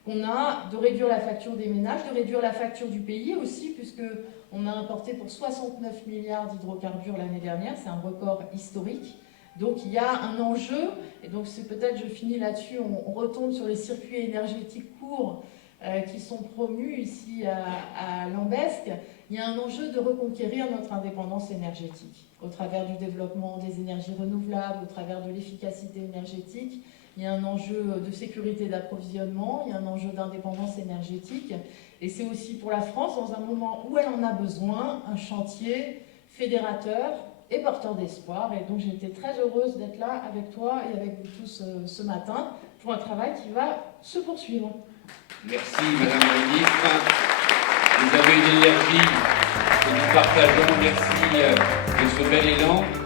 qu'on a de réduire la facture des ménages, de réduire la facture du pays aussi, puisqu'on a importé pour 69 milliards d'hydrocarbures l'année dernière, c'est un record historique. Donc il y a un enjeu, et donc c'est peut-être, je finis là-dessus, on retombe sur les circuits énergétiques courts qui sont promus ici à Lambesc. Il y a un enjeu de reconquérir notre indépendance énergétique au travers du développement des énergies renouvelables, au travers de l'efficacité énergétique. Il y a un enjeu de sécurité d'approvisionnement, il y a un enjeu d'indépendance énergétique. Et c'est aussi pour la France, dans un moment où elle en a besoin, un chantier fédérateur et porteur d'espoir. Et donc j'ai été très heureuse d'être là avec toi et avec vous tous ce matin pour un travail qui va se poursuivre. Merci Madame la Ministre. Vous avez une énergie que nous partageons. Merci de ce bel élan.